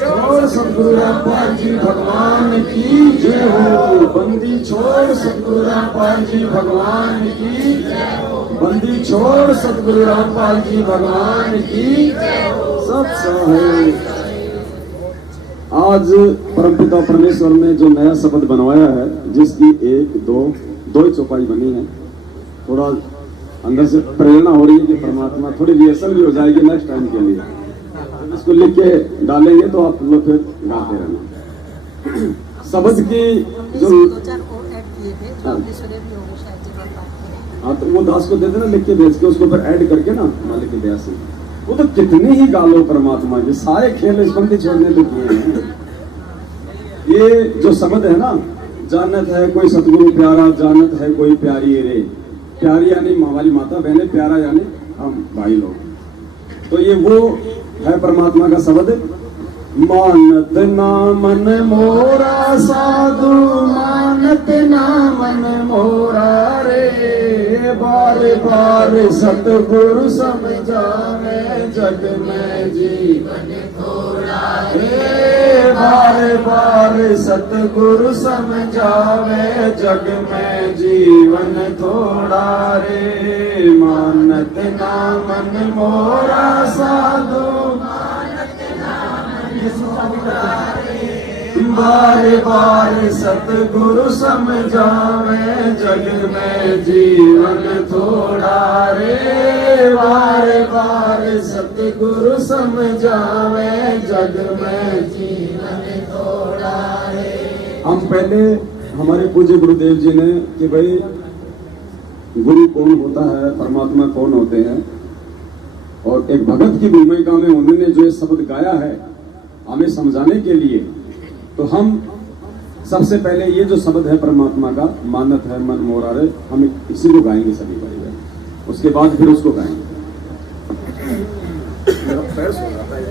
छोड़ सतगुरु रामपाल जी भगवान की जय हो। बंदी छोड़ सतगुरु रामपाल जी भगवान की जय हो। बंदी छोड़ सतगुरु रामपाल जी भगवान की सब साहिब। आज परमपिता परमेश्वर ने जो नया शब्द बनवाया है जिसकी एक दो ही चौपाई बनी है, थोड़ा अंदर से प्रेरणा हो रही है कि परमात्मा थोड़ी रिहर्सल भी हो जाएगी नेक्स्ट टाइम के लिए। इसको लिख के डालेंगे तो आप लोग फिर गाते रहना। शब्द की जो हाँ तो वो दास को दे देना लिख के भेज के उसको फिर ऐड करके ना मालिक के दया से। वो तो कितने ही गालो परमात्मा के सारे खेल इस बंदी छोड़ने तो किए हैं। ये जो शब्द है ना, जानत है कोई सतगुरु प्यारा, जानत है कोई प्यारी रे। प्यारी यानी हमारी माता बहने, प्यारा यानी हम भाई लोग। तो ये वो है परमात्मा का शब्द। मानत ना मन मोरा साधु, मानत ना मन मोरा रे। बार बार सतगुरु समझावे जग में जीवन थोड़ा रे। बार बार सतगुरु समझावे जग में जीवन थोड़ा रे। मानत ना मन मोरा साधु, बार बार सतगुरु समझावे, जग में जीवन थोड़ा रे। बार बार सतगुरु समझावे, जग में जीवन थोड़ा रे। हम पहले हमारे पूज्य गुरुदेव जी ने कि भाई गुरु कौन होता है, परमात्मा कौन होते हैं, और एक भगत की भूमिका में उन्होंने जो ये शब्द गाया है हमें समझाने के लिए, तो हम सबसे पहले ये जो शब्द है परमात्मा का, मानत है मन मोरा रे, हम इसी को गाएंगे सभी भाई बहन, उसके बाद फिर उसको गाएंगे। मेरा पैर सो जाता है,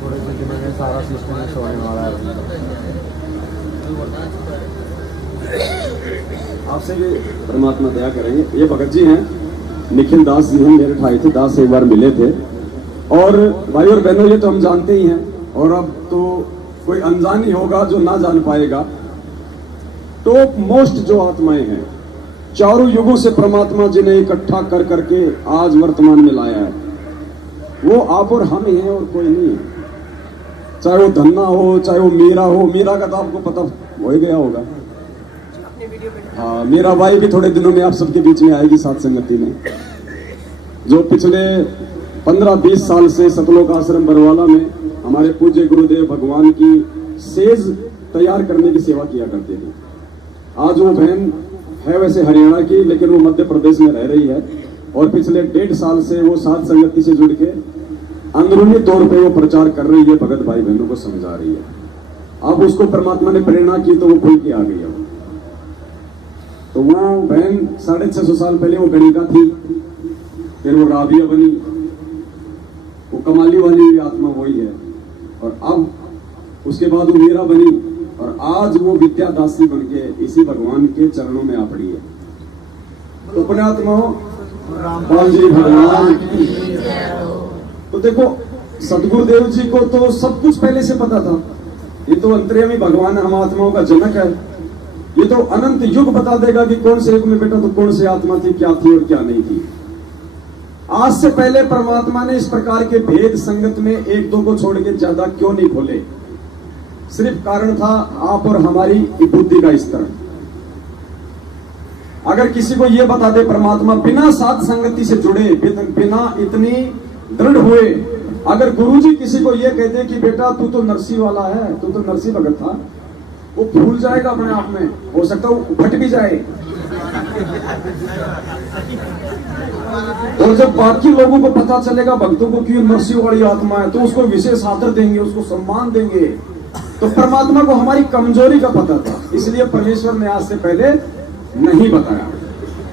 थोड़े से दिनों में सारा सिस्टम सोने वाला है। आपसे ये परमात्मा दया करेंगे। ये भगत जी हैं, निखिल दास जी हम मेरे भाई थे, दास से एक बार मिले थे। और भाई और बहनों ये तो हम जानते ही हैं, और अब तो कोई अनजान ही होगा जो ना जान पाएगा। टॉप मोस्ट जो आत्माएं हैं, चारों युगों से परमात्मा जी ने इकट्ठा कर करके आज वर्तमान में लाया है, वो आप और हम ही हैं और कोई नहीं है। चाहे वो धन्ना हो, चाहे वो मीरा हो, मीरा का तो आपको पता हो ही गया होगा। हाँ, मीरा बाई भी थोड़े दिनों में आप सबके बीच में आएगी साथ संगति में, जो पिछले 15-20 साल से सतलोक आश्रम बरवाला में हमारे पूज्य गुरुदेव भगवान की सेज तैयार करने की सेवा किया करते थे। आज वो बहन है वैसे हरियाणा की, लेकिन वो मध्य प्रदेश में रह रही है, और पिछले 1.5 साल से वो साथ संगति से जुड़ के अंदरूनी तौर पे वो प्रचार कर रही है, भगत भाई बहनों को समझा रही है। अब उसको परमात्मा ने प्रेरणा की तो वो खुल के आ गई है। तो वो बहन 650 साल पहले वो गणिका थी, फिर वो राबिया बनी, वो कमाली वाली आत्मा वही है, और अब उसके बाद वो मीरा बनी, और आज वो विद्यादासी बन के इसी भगवान के चरणों में आ पड़ी है। तो पुण्यात्माओं, बाल जी भगवान। तो देखो, सतगुरुदेव जी को तो सब कुछ पहले से पता था। ये तो अंतर्यामी भगवान हम आत्माओं का जनक है। ये तो अनंत युग बता देगा कि कौन से युग में बेटा तो कौन सी आत्मा थी, क्या थी और क्या नहीं थी। आज से पहले परमात्मा ने इस प्रकार के भेद संगत में एक दो को छोड़ के ज्यादा क्यों नहीं खोले? सिर्फ कारण था आप और हमारी बुद्धि का स्तर। अगर किसी को यह बता दे परमात्मा बिना साथ संगति से जुड़े, बिना इतनी दृढ़ हुए, अगर गुरुजी किसी को यह कहते कि बेटा तू तो नरसी वाला है, तू तो नरसी भगत था, वो भूल जाएगा अपने आप में, हो सकता है वो फट भी जाए। और जब बाकी लोगों को पता चलेगा भक्तों को कि नरसी वाली आत्मा है, तो उसको विशेष आदर देंगे, उसको सम्मान देंगे। तो परमात्मा को हमारी कमजोरी का पता था, इसलिए परमेश्वर ने आज से पहले नहीं बताया।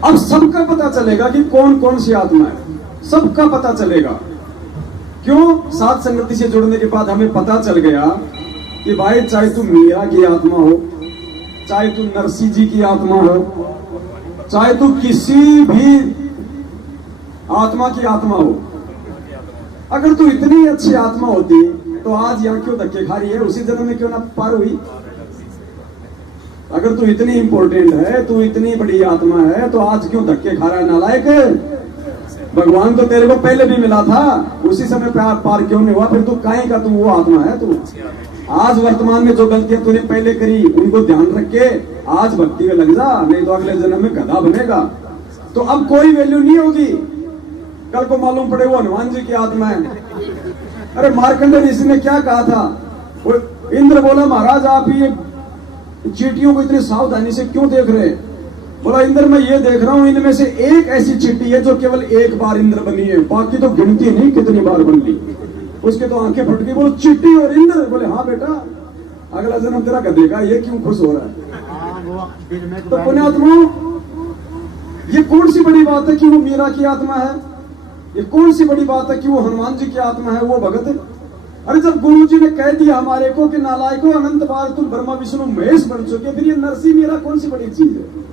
अब सबका पता चलेगा कि कौन कौन सी आत्मा है, सबका पता चलेगा। क्यों? साथ संगति से जुड़ने के बाद हमें पता चल गया कि भाई चाहे तू मीरा की आत्मा हो, चाहे तू नरसी जी की आत्मा हो, चाहे तू किसी भी आत्मा की आत्मा हो, अगर तू इतनी अच्छी आत्मा होती तो आज यहाँ क्यों धक्के खा रही है? उसी जन्म में क्यों ना पार हुई? अगर तू इतनी इंपॉर्टेंट है, तू इतनी बड़ी आत्मा है, तो आज क्यों धक्के खा रहा है नालायक? भगवान तो तेरे को पहले भी मिला था, उसी समय पार क्यों नहीं हुआ? फिर तू काहे का, तू वो आत्मा है। तू आज वर्तमान में जो गलतियां तूने पहले करी उनको ध्यान रख के आज भक्ति में लग जा, नहीं तो अगले जन्म में गधा बनेगा। तो अब कोई वैल्यू नहीं होगी। कल को मालूम पड़े वो हनुमान जी की आत्मा है। अरे मार्कंडेय ऋषि ने क्या कहा था? वो इंद्र बोला महाराज आप ये चींटियों को इतनी सावधानी से क्यों देख रहे हैं? बोला इंद्र मैं ये देख रहा हूं, इनमें से एक ऐसी चींटी है जो केवल एक बार इंद्र बनी है, बाकी तो गिनती नहीं कितनी बार बन ली। उसके तो आंखें फट गई। बोलो चींटी और इंद्र? बोले हाँ बेटा, अगला जन्म तेरा गधेगा, ये क्यों खुश हो रहा है? तो पुण्यात्माओं, ये कौन सी बड़ी बात है कि वो मीरा की आत्मा है? ये कौन सी बड़ी बात है कि वो हनुमान जी की आत्मा है, वो भगत है? अरे जब गुरु जी ने कह दिया हमारे को कि नालायको अनंत बार तुम ब्रह्मा विष्णु महेश बन चुके, फिर ये नरसी मीरा कौन सी बड़ी चीज है?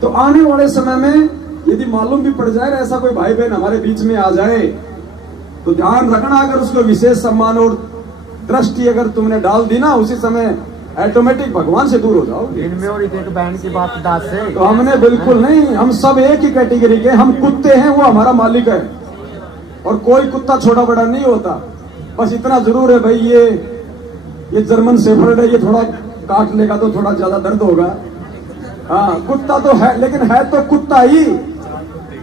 तो आने वाले समय में यदि मालूम भी पड़ जाए, ऐसा कोई भाई बहन हमारे बीच में आ जाए, तो ध्यान रखना, अगर उसको विशेष सम्मान और दृष्टि अगर तुमने डाल दी ना, उसी समय ऑटोमेटिक भगवान से दूर हो जाओ। इनमें और एक बहन की बात दास है, तो हमने बिल्कुल नहीं, हम सब एक ही कैटेगरी के। हम कुत्ते हैं, वो हमारा मालिक है, और कोई कुत्ता छोटा बड़ा नहीं होता। बस इतना जरूर है भाई, ये ये जर्मन शेफर्ड है, ये थोड़ा काट लेगा तो थोड़ा ज्यादा दर्द होगा। हाँ, कुत्ता तो है, लेकिन है तो कुत्ता ही।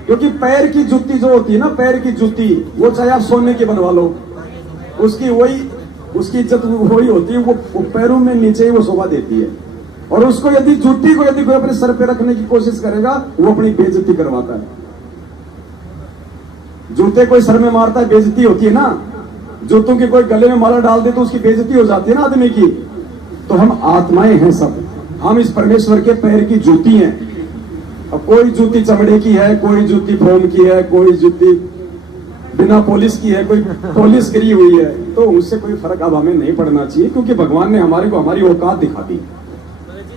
क्योंकि पैर की जूती जो होती है ना, पैर की जूती, वो चाहे आप सोने की बनवा लो, उसकी इज्जत वही होती है। वो पैरों में नीचे ही वो शोभा देती है। और उसको यदि जूती को यदि कोई अपने सर पे रखने की कोशिश करेगा, वो अपनी बेइज्जती करवाता है। जूते कोई सर में मारता है, बेइज्जती होती है ना। जूतों की कोई गले में माला डाल दे तो उसकी बेइज्जती हो जाती है ना आदमी की। तो हम आत्माएं हैं सब, हम इस परमेश्वर के पैर की जूती हैं। अब कोई जूती चमड़े की है, कोई जूती फोम की है, कोई जूती बिना पॉलिश की है, कोई पॉलिश करी हुई है। तो उससे कोई फर्क अब हमें नहीं पड़ना चाहिए, क्योंकि भगवान ने हमारे को हमारी औकात दिखा दी।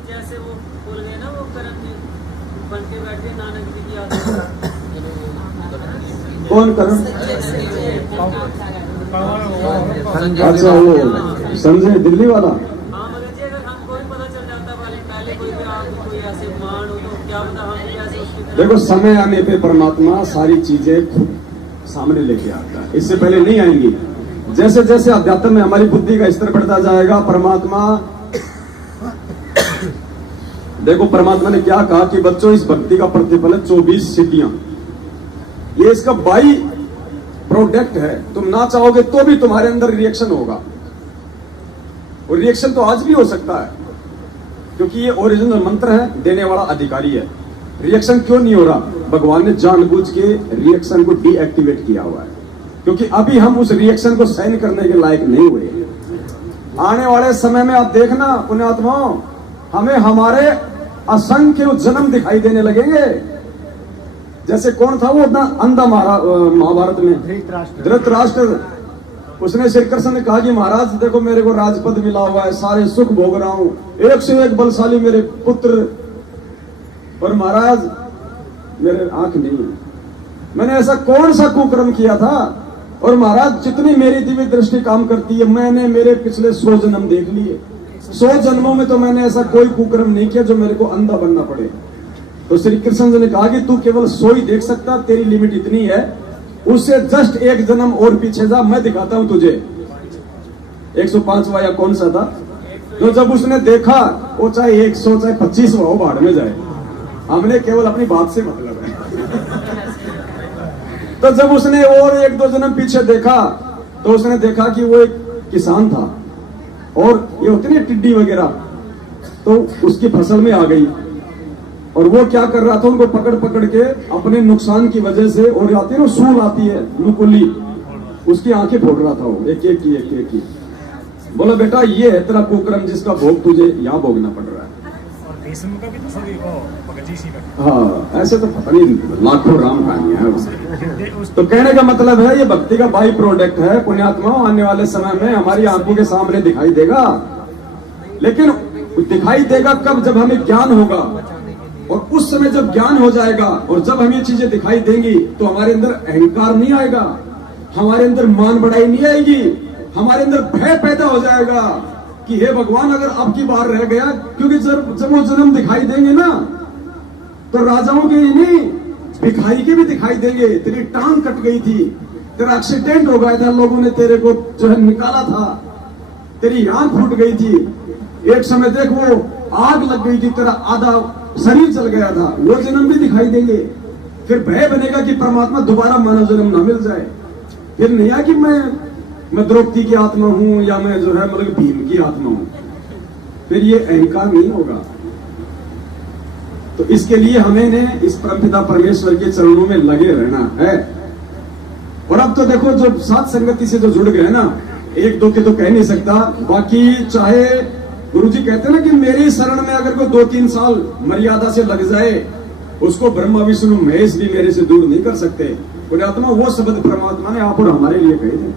जैसे वो बोल गए ना, वो करण जी बन के बैठे नानक जी की याद। कौन करण? अच्छा, वो संजय दिल्ली वाला। हाँ मगर जी, अगर हमको भी पता चल जाता पहले कोई ऐसे मान हो तो क्या पता हम कैसे उसकी तरह। देखो, समय आने पे परमात्मा सारी चीजें खुद सामने लेके आता है, इससे पहले नहीं आएंगी। जैसे जैसे अध्यात्म में हमारी बुद्धि का स्तर बढ़ता जाएगा, परमात्मा, देखो परमात्मा ने क्या कहा कि बच्चों, इस भक्ति का प्रतिफल है 24 सिद्धियां। ये इसका बाई प्रोडक्ट है। तुम ना चाहोगे तो भी तुम्हारे अंदर रिएक्शन होगा, और रिएक्शन तो आज भी हो सकता है, क्योंकि ये ओरिजिनल मंत्र है, देने वाला अधिकारी है। रिएक्शन क्यों नहीं हो रहा? भगवान ने जानबूझ के रिएक्शन को डीएक्टिवेट किया हुआ है, क्योंकि अभी हम उस रिएक्शन को सहन करने के लायक नहीं हुए। आने वाले समय में आप देखना पुण्यात्माओं, हमें हमारे असंख्य जन्म दिखाई देने लगेंगे। जैसे कौन था वो अंधा महाभारत में? धृतराष्ट्र। उसने श्री कृष्ण ने कहा कि महाराज देखो, मेरे को राजपद मिला हुआ है, सारे सुख भोग रहा हूं, एक से एक बलशाली मेरे पुत्र, और महाराज मेरे आंख नहीं है। मैंने ऐसा कौन सा कुकर्म किया था? और महाराज जितनी मेरी दिव्य दृष्टि काम करती है, मैंने मेरे पिछले 100 जन्म देख लिए। 100 जन्मों में तो मैंने ऐसा कोई कुकर्म नहीं किया जो मेरे को अंधा बनना पड़े। तो श्री कृष्ण जी ने कहा कि तू केवल 100 ही देख सकता, तेरी लिमिट इतनी है, उससे जस्ट एक जन्म और पीछे जा, मैं दिखाता हूं तुझे। 105वां या कौन सा था? तो जब उसने देखा, वो चाहे 100 चाहे 25 हो भाड़ में जाए, हमने केवल अपनी बात से मतलब है। तो जब उसने और 1-2 जन्म पीछे देखा, तो उसने देखा कि वो एक किसान था, और ये होती ना टिड्डी वगैरह, तो उसकी फसल में आ गई, और वो क्या कर रहा था, उनको पकड़ पकड़ के अपने नुकसान की वजह से, और आती है ना सूल आती है नुकुली, उसकी आंखें फोड़ रहा था वो, एक एक की। बोला बेटा, ये है तेरा कुकर्म जिसका भोग तुझे यहाँ भोगना पड़ रहा है। हाँ, ऐसे तो पता नहीं लाखों राम कहानियां हैं उसकी। तो कहने का मतलब है, ये भक्ति का बाई प्रोडक्ट है पुण्यात्माओं। आने वाले समय में हमारी आंखों के सामने दिखाई देगा, लेकिन दिखाई देगा कब? जब हमें ज्ञान होगा। और उस समय जब ज्ञान हो जाएगा और जब हम ये चीजें दिखाई देंगी, तो हमारे अंदर अहंकार नहीं आएगा, हमारे अंदर मान बढ़ाई नहीं आएगी, हमारे अंदर भय पैदा हो जाएगा कि हे भगवान, अगर अब की बार रह गया। क्योंकि जब वो जन्म दिखाई देंगे ना, तो राजाओं के ही नहीं, भिखारी के भी दिखाई देंगे। तेरी टांग कट गई थी, तेरा एक्सीडेंट हो गया था, लोगों ने तेरे को जो है निकाला था, तेरी आंख फूट गई थी, एक समय देख वो आग लग गई थी, तेरा आधा शरीर चल गया था, वो जन्म भी दिखाई देंगे। फिर भय बनेगा कि परमात्मा दोबारा मानव जन्म ना मिल जाए। फिर नहीं आ कि मैं द्रौपदी की आत्मा हूं, या मैं जो है मतलब भीम की आत्मा हूं। फिर ये अहंकार नहीं होगा। तो इसके लिए हमें इस परमपिता परमेश्वर के चरणों में लगे रहना है। और अब तो देखो, जो साथ संगति से जो जुड़ गए ना, 1-2 के तो कह नहीं सकता, बाकी चाहे गुरुजी कहते ना कि मेरी शरण में अगर कोई 2-3 साल मर्यादा से लग जाए, उसको ब्रह्मा विष्णु महेश भी मेरे से दूर नहीं कर सकते। पुण्यात्मा, वो शब्द परमात्मा ने आप और हमारे लिए कहे थे,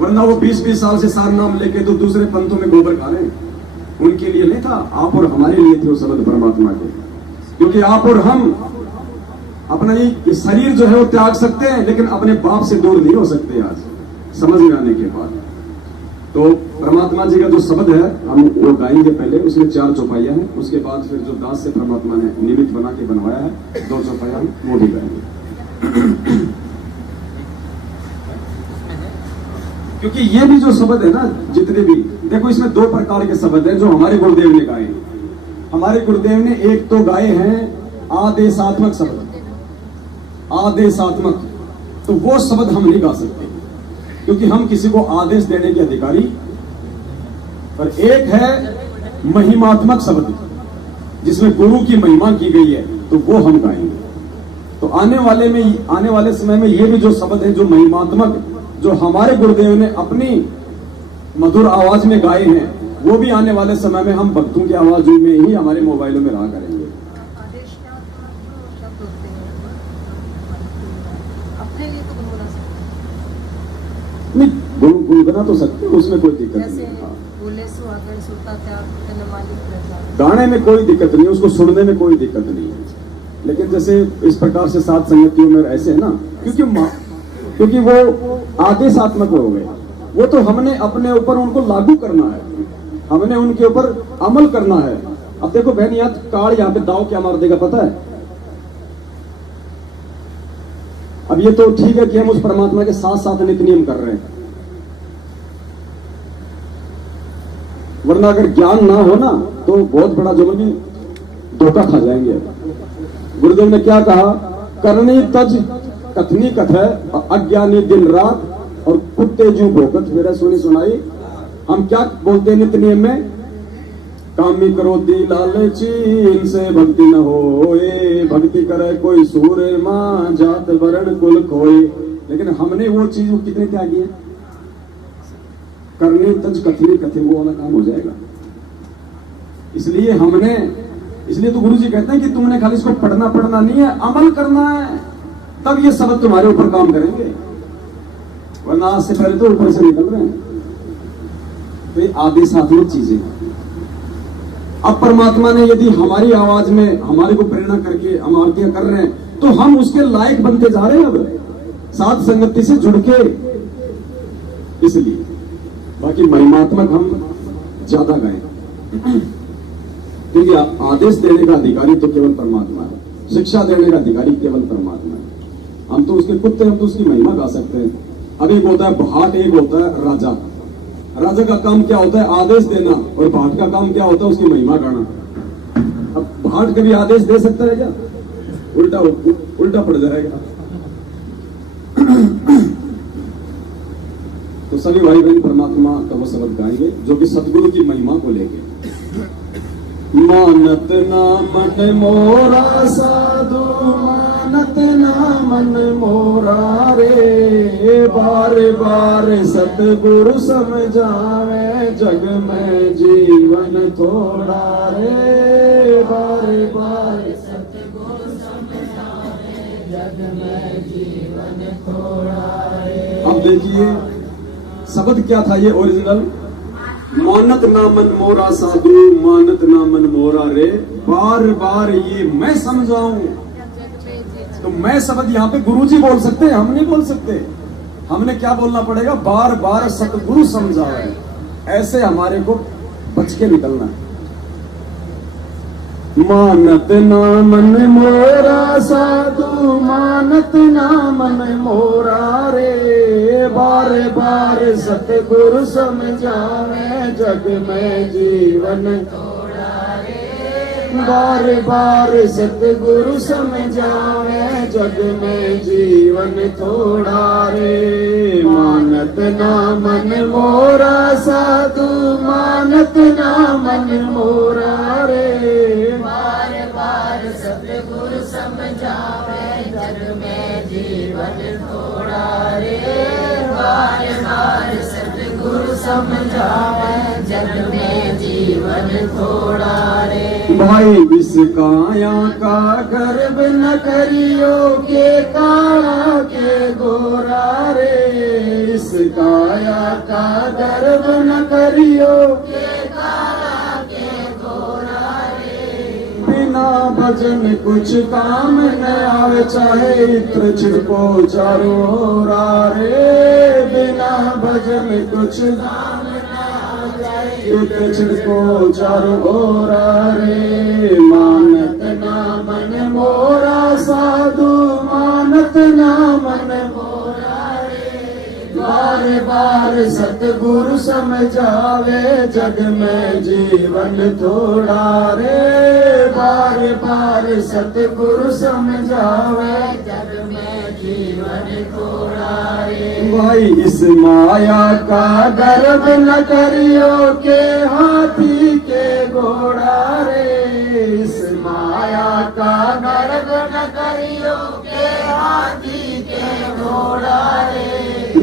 वरना वो 20-20 साल से सार नाम लेके तो दूसरे पंथों में गोबर खा रहे, उनके लिए नहीं था, आप और हमारे लिए थे वो शब्द परमात्मा के। क्योंकि आप और हम अपना ये शरीर जो है वो त्याग सकते हैं, लेकिन अपने बाप से दूर नहीं हो सकते। आज समझ में आने के बाद तो परमात्मा जी का जो शब्द है हम वो गाएंगे। पहले उसमें 4 चौपाइयां हैं, उसके बाद फिर जो दास से परमात्मा ने निमित्त बना के बनवाया है 2 चौपाइयां, वो भी गाएंगे। क्योंकि ये भी जो शब्द है ना, जितने भी देखो, इसमें दो प्रकार के शब्द हैं जो हमारे गुरुदेव ने गाए हैं। हमारे गुरुदेव ने एक तो गाए हैं आदेशात्मक शब्द, आदेशात्मक, तो वो शब्द हम नहीं गा सकते क्योंकि हम किसी को आदेश देने के अधिकारी। और एक है महिमात्मक शब्द जिसमें गुरु की महिमा की गई है, तो वो हम गाएंगे। तो आने वाले समय में ये भी जो शब्द है जो महिमात्मक, जो हमारे गुरुदेव ने अपनी मधुर आवाज में गाए हैं, वो भी आने वाले समय में हम भक्तों की आवाज में ही हमारे मोबाइलों में रहा करेंगे। आदेश क्या शब्द होते हैं, अपने लिए तो गुनगुना सकते नहीं, गुनगुना तो सकते, उसमें कोई दिक्कत जैसे नहीं। हाँ। बोले सुहागन सुता त्याग तन मालिक रजा। गाने में कोई दिक्कत नहीं है, उसको सुनने में कोई दिक्कत नहीं है, लेकिन जैसे इस प्रकार से सात संगतियों में ऐसे है ना, क्योंकि वो आदेशात्मक हो गए, वो तो हमने अपने ऊपर उनको लागू करना है, हमने उनके ऊपर अमल करना है। अब देखो बहन, यहाँ काल यहाँ पे दाव क्या मार देगा पता है? अब ये तो ठीक है कि हम उस परमात्मा के साथ साथ नित्य नियम कर रहे हैं, वरना अगर ज्ञान ना हो ना तो बहुत बड़ा जो भी धोखा खा जाएंगे। गुरुदेव ने क्या कहा? करनी तज कथनी कथय, अज्ञानी दिन रात, और कुत्ते जू भोकत। मेरा सुनाई हम क्या बोलते हैं नित्य नियम में? कामी क्रोधी लालची, इनसे भक्ति न होए, भक्ति करे कोई सूर्य मां, जात वरण कुल खोए। लेकिन हमने वो चीज कितने त्यागी है? करनी तज कथनी कथे, वो वाला काम हो जाएगा। इसलिए तो गुरु जी कहते हैं कि तुमने खाली इसको पढ़ना नहीं है, अमल करना है, तब ये शब्द तुम्हारे ऊपर काम करेंगे, वरना आज से पहले तो ऊपर से निकल रहे हैं। तो ये आदेशात्मक चीजें हैं। अब परमात्मा ने यदि हमारी आवाज में हमारे को प्रेरणा करके हम आरतियां कर रहे हैं, तो हम उसके लायक बनते जा रहे हैं अब साथ संगति से जुड़ के। इसलिए बाकी महिमात्मक हम ज्यादा गाएं, क्योंकि आदेश देने का अधिकारी तो केवल परमात्मा है, शिक्षा देने का अधिकारी केवल परमात्मा है। हम तो उसके कुत्ते, हम तो उसकी महिमा गा सकते हैं। अब एक होता है भाट, एक होता है राजा। राजा का काम क्या होता है? आदेश देना, और भाट का काम क्या होता है? उसकी महिमा गाना। अब भाट कभी आदेश दे सकता है क्या? उल्टा पड़ जाएगा। तो सभी भाई बहन परमात्मा का वो शब्द गाएंगे जो कि सतगुरु की महिमा को लेके। मानत ना मन मोरा साधु, मानत ना मन मोरा रे, बार बार सतगुरु समझावे, जग में जीवन थोड़ा रे, बार बार सतगुरु समझावे, जग में जीवन थोड़ा रे। अब देखिए शब्द क्या था ये ओरिजिनल? मानत ना मन मोरा साधु, मानत ना मन मोरा रे, बार बार ये मैं समझाऊं। तो मैं शब्द यहाँ पे गुरुजी बोल सकते हैं, हम नहीं बोल सकते। हमने क्या बोलना पड़ेगा? बार बार सतगुरु समझावे। ऐसे हमारे को बच के निकलना है। मानत ना मन मोरा साधु, मानत ना मन मोरा रे, बार बार सतगुरु समझावे, जग में जीवन थोड़ा रे, बार बार सतगुरु समझावे, जग में जीवन थोड़ा रे। मानत ना मन मोरा साधु, मानत ना मन मोरा रे, सतगुरु समझावे, जग में जीवन थोड़ा रे, बार बार सतगुरु समझावे, जग में जीवन थोड़ा रे। भाई इस काया का गर्व न करियो, के काला के गोरा रे, इस काया का गर्व न करियो, के काला के गोरा रे। बिना भजन कुछ काम न आवे, चाहे इत्र छिड़को चारों ओर रे, बिना भजन कुछ काम न आवे, चाहे इत्र छिड़को चारों ओर रे। मानत ना मन मोरा साधु, मानत ना मन मोरा रे, बार बार सतगुरु समझावे जग में जीवन थोड़ा रे, बार बार सतगुरु समझावे जग में जीवन थोड़ा रे। भाई इस माया का गर्व न करियो के हाथी के घोड़ा रे, इस माया का गर्व न करियो के हाथी के घोड़ा रे।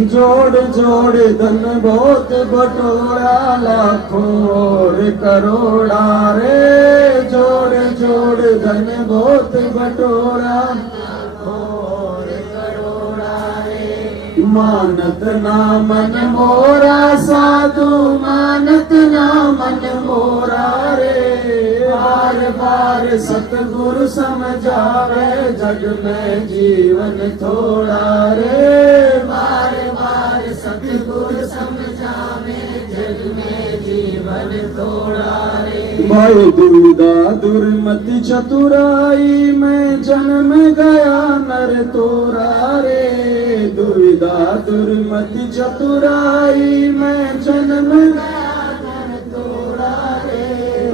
जोड़ जोड़ धन बहुत बटोरा लाखों और करोड़ा रे, जोड़ जोड़ धन बहुत बटोरा लाखों और करोड़ा रे। मानत ना मन मोरा साधु, मानत ना मन मोरा रे, बार बार सतगुरु समझावे जग में जीवन थोड़ा रे, बार बार सतगुरु समझावे जग में जीवन थोड़ा रे। भाई दुविधा दुर्मति चतुराई में जन्म गया नर तोरा रे, दुविधा दुर्मति चतुराई में जन्म गया नर तोरा रे।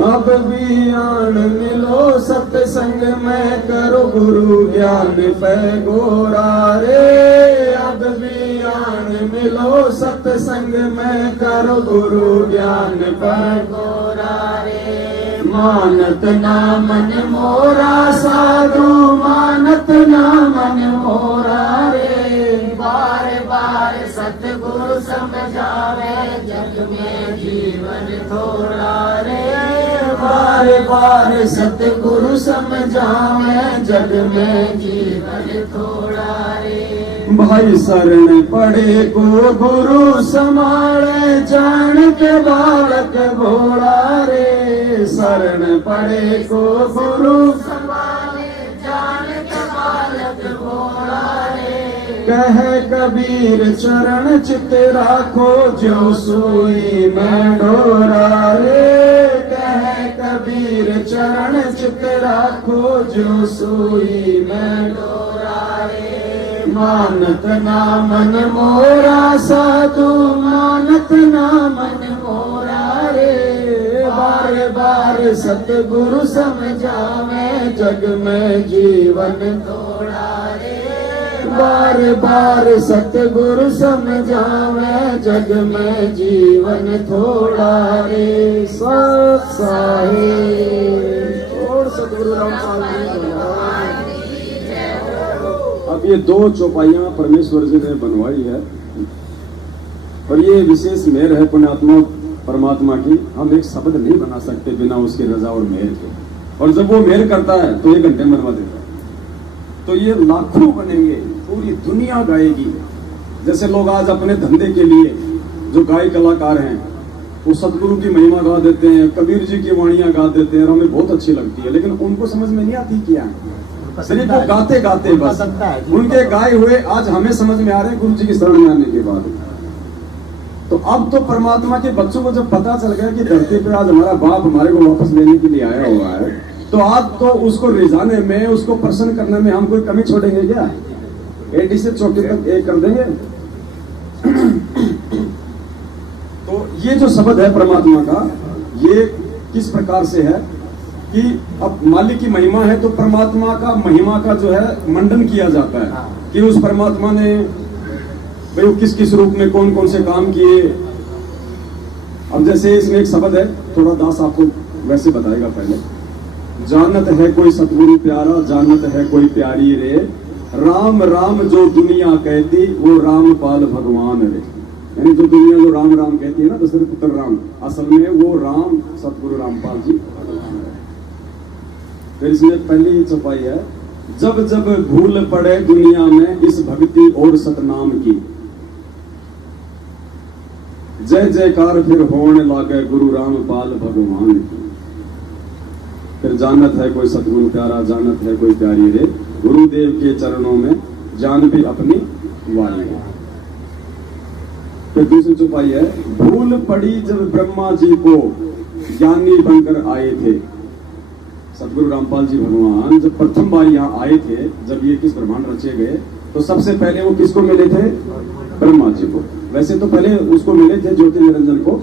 अब भी आन मिलो सत्संग में करो गुरु ज्ञान पे गोरा रे, अब भी आन मिलो सत्संग में करो गुरु ज्ञान पे गोरा रे। मानत ना मन मोरा साधु, मानत ना मन मोरा रे, बार बार सतगुरु समझावे जग में जीवन थोड़ा रे, बार बार सतगुरु समझावे जग में जीवन थोड़ा रे। भाई शरण पड़े को गुरु समारे जान के बालक भोला रे, शरण पड़े को गुरु समारे जान के बालक भोला रे। कह कबीर चरण चित राखो जो सोई में डोरा रे, कह कबीर चरण चित राखो जो सोई में डोरा रे। मानत ना मन मोरा साधु, मानत ना मन मोरा रे, बार बार सतगुरु समझावे जग में जीवन थोड़ा रे, बार बार सतगुरु समझावे जग में जीवन थोड़ा रे। सत साहिब और सतगुरु रामपाल जी। अब ये दो चौपाइयां परमेश्वर जी ने बनवाई है और ये विशेष मेहर है पुण्यात्मा परमात्मा की। हम एक शब्द नहीं बना सकते बिना उसकी रजा और मेहर के, और जब वो मेहर करता है तो 1 घंटे में बनवा देता है। तो ये लाखों बनेंगे, पूरी दुनिया गाएगी। जैसे लोग आज अपने धंधे के लिए जो गाय कलाकार हैं वो सतगुरु की महिमा गा देते हैं, कबीर जी की वाणियां गा देते हैं और हमें बहुत अच्छी लगती है, लेकिन उनको समझ में नहीं आती क्या है। सिर्फ वो गाते गाते बस उनके गाए हुए आज हमें समझ में आ रहे हैं गुरु जी की शरण में आने के बाद। तो अब तो परमात्मा के बच्चों को जब पता चल गया कि धरती पे आज हमारा बाप हमारे को वापस लेने के लिए आया हुआ है, तो आज तो उसको रिझाने में, उसको प्रसन्न करने में हम कोई कमी छोड़ेंगे क्या? एडी से चौकी तक एक कर देंगे। तो ये जो शब्द है परमात्मा का, ये किस प्रकार से है कि अब मालिक की महिमा है तो परमात्मा का महिमा का जो है मंडन किया जाता है कि उस परमात्मा ने भाई वो किस किस रूप में कौन कौन से काम किए। अब जैसे इसमें एक शब्द है, थोड़ा दास आपको वैसे बताएगा पहले। जानत है कोई सतगुरु प्यारा, जानत है कोई प्यारी रे, राम राम जो दुनिया कहती वो रामपाल भगवान रे। यानी जो दुनिया जो राम राम कहती है ना, दशरथ पुत्र राम, असल में वो राम सतगुरु रामपाल जी भगवान है। फिर इसमें पहली चौपाई है, जब जब भूल पड़े दुनिया में इस भक्ति और सतनाम की, जय जयकार फिर होने लागे गुरु रामपाल भगवान की। फिर जानत है कोई सतगुरु प्यारा, जानत है कोई प्यारी रे, गुरुदेव के चरणों में जान भी अपनी वाली है। फिर दूसरी चौपाई है, भूल पड़ी जब ब्रह्मा जी को ज्ञानी बनकर आए थे। सतगुरु रामपाल जी भगवान जब प्रथम बार यहाँ आए थे, जब ये किस ब्रह्मांड रचे गए, तो सबसे पहले वो किसको मिले थे? ब्रह्मा जी को। वैसे तो पहले उसको मिले थे ज्योति निरंजन को,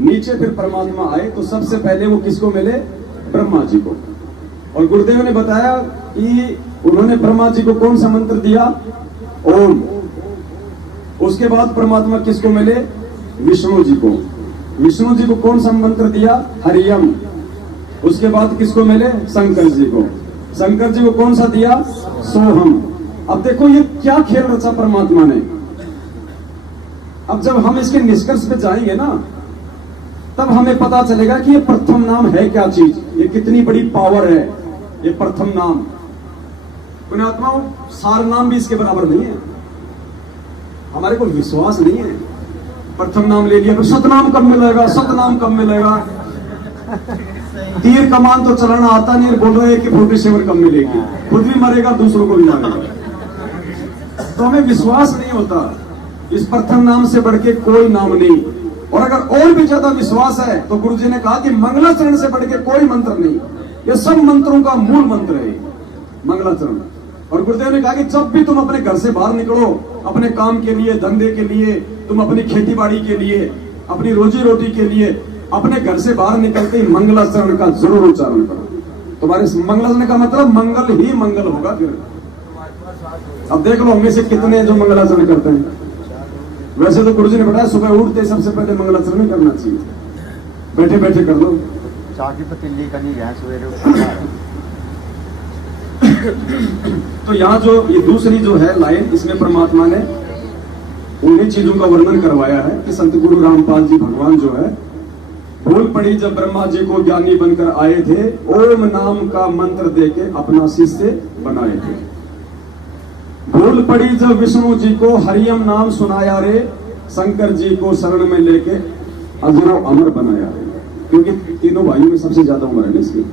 नीचे फिर परमात्मा आए तो सबसे पहले वो किसको मिले? ब्रह्मा जी को। और गुरुदेव ने बताया कि उन्होंने ब्रह्मा जी को कौन सा मंत्र दिया? ओम। उसके बाद परमात्मा किसको मिले? विष्णु जी को। विष्णु जी को कौन सा मंत्र दिया? हरियम। उसके बाद किसको मिले? शंकर जी को। शंकर जी को कौन सा दिया? सोहम। अब देखो ये क्या खेल रचा परमात्मा ने। अब जब हम इसके निष्कर्ष पे जाएंगे ना, तब हमें पता चलेगा कि ये प्रथम नाम है क्या चीज, ये कितनी बड़ी पावर है ये प्रथम नाम। पुण्यात्माओं, सार नाम भी इसके बराबर नहीं है। हमारे को विश्वास नहीं है। प्रथम नाम ले लिया तो सतनाम कब मिलेगा? सतनाम कब मिलेगा? तीर कमान तो चलाना आता नहीं, बोल रहे हैं कि 47 कब मिलेगी। खुद भी मरेगा, दूसरों को भी मारेगा। तो हमें विश्वास नहीं होता। इस प्रथम नाम से बढ़ के कोई नाम नहीं। और अगर और भी ज्यादा विश्वास है तो गुरुजी ने कहा कि मंगलाचरण से बढ़ के कोई मंत्र नहीं। ये सब मंत्रों का मूल मंत्र है मंगलाचरण। और गुरुदेव ने कहा कि जब भी तुम अपने घर से बाहर निकलो, अपने काम के लिए, धंधे के लिए, तुम अपनी खेती बाड़ी के लिए, अपनी रोजी रोटी के लिए, अपने घर से बाहर निकलते ही मंगलाचरण का जरूर उच्चारण करो। तुम्हारे मंगलाचरण का मतलब मंगल ही मंगल होगा। फिर अब देख लो हमें से कितने हैं जो मंगलाचरण करते हैं। वैसे तो गुरुजी ने बताया सुबह उठते सबसे पहले मंगलाचरण करना चाहिए। बैठे बैठे कर लो। चाय की पतीली का नहीं है सवेरे। तो यहाँ जो ये दूसरी जो है लाइन, इसमें परमात्मा ने उन्हीं चीजों का वर्णन करवाया है कि संत गुरु रामपाल जी भगवान जो है, भूल पड़ी जब ब्रह्मा जी को ज्ञानी बनकर आए थे, ओम नाम का मंत्र देके अपना शिष्य बनाए थे। भूल पड़ी जब विष्णु जी को हरियम नाम सुनाया रे, शंकर जी को शरण में लेके अजर अमर बनाया रे। क्योंकि तीनों भाइयों में सबसे ज्यादा उम्र है ना इसकी।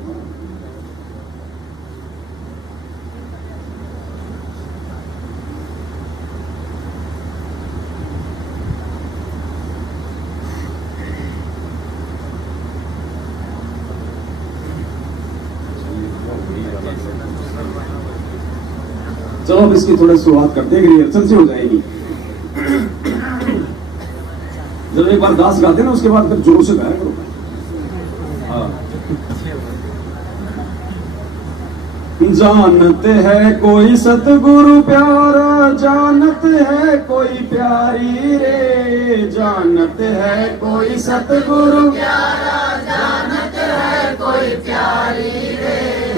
चलो अब इसकी थोड़ी शुरुआत करते हैं, रिहर्सल से हो जाएगी। जब एक बार दास गाते ना उसके बाद फिर जोर से गाया करो। हाँ। जानते है कोई सतगुरु प्यारा, जानते है कोई प्यारी रे, जानते है कोई सतगुरु प्यारा, जानते है कोई प्यारी रे।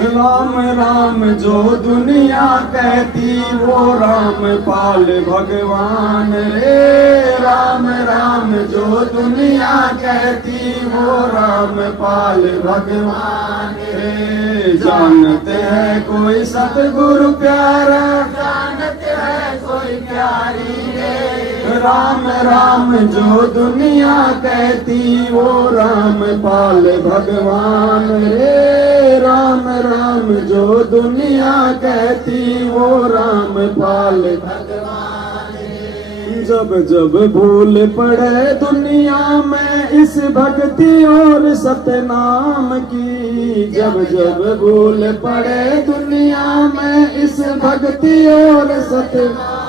राम राम जो दुनिया कहती, वो राम पाल भगवान रे। राम राम जो दुनिया कहती, वो राम पाल भगवान रे। जानते है कोई सतगुरु प्यारा, जानते है कोई प्यारी रे। राम राम जो दुनिया कहती, वो राम पाल भगवान रे। राम राम जो दुनिया कहती, वो राम पाल भगवान रे। जब जब भूल पड़े दुनिया में इस भक्ति और सतनाम की, जब जब भूल पड़े दुनिया में इस भक्ति और सतनाम,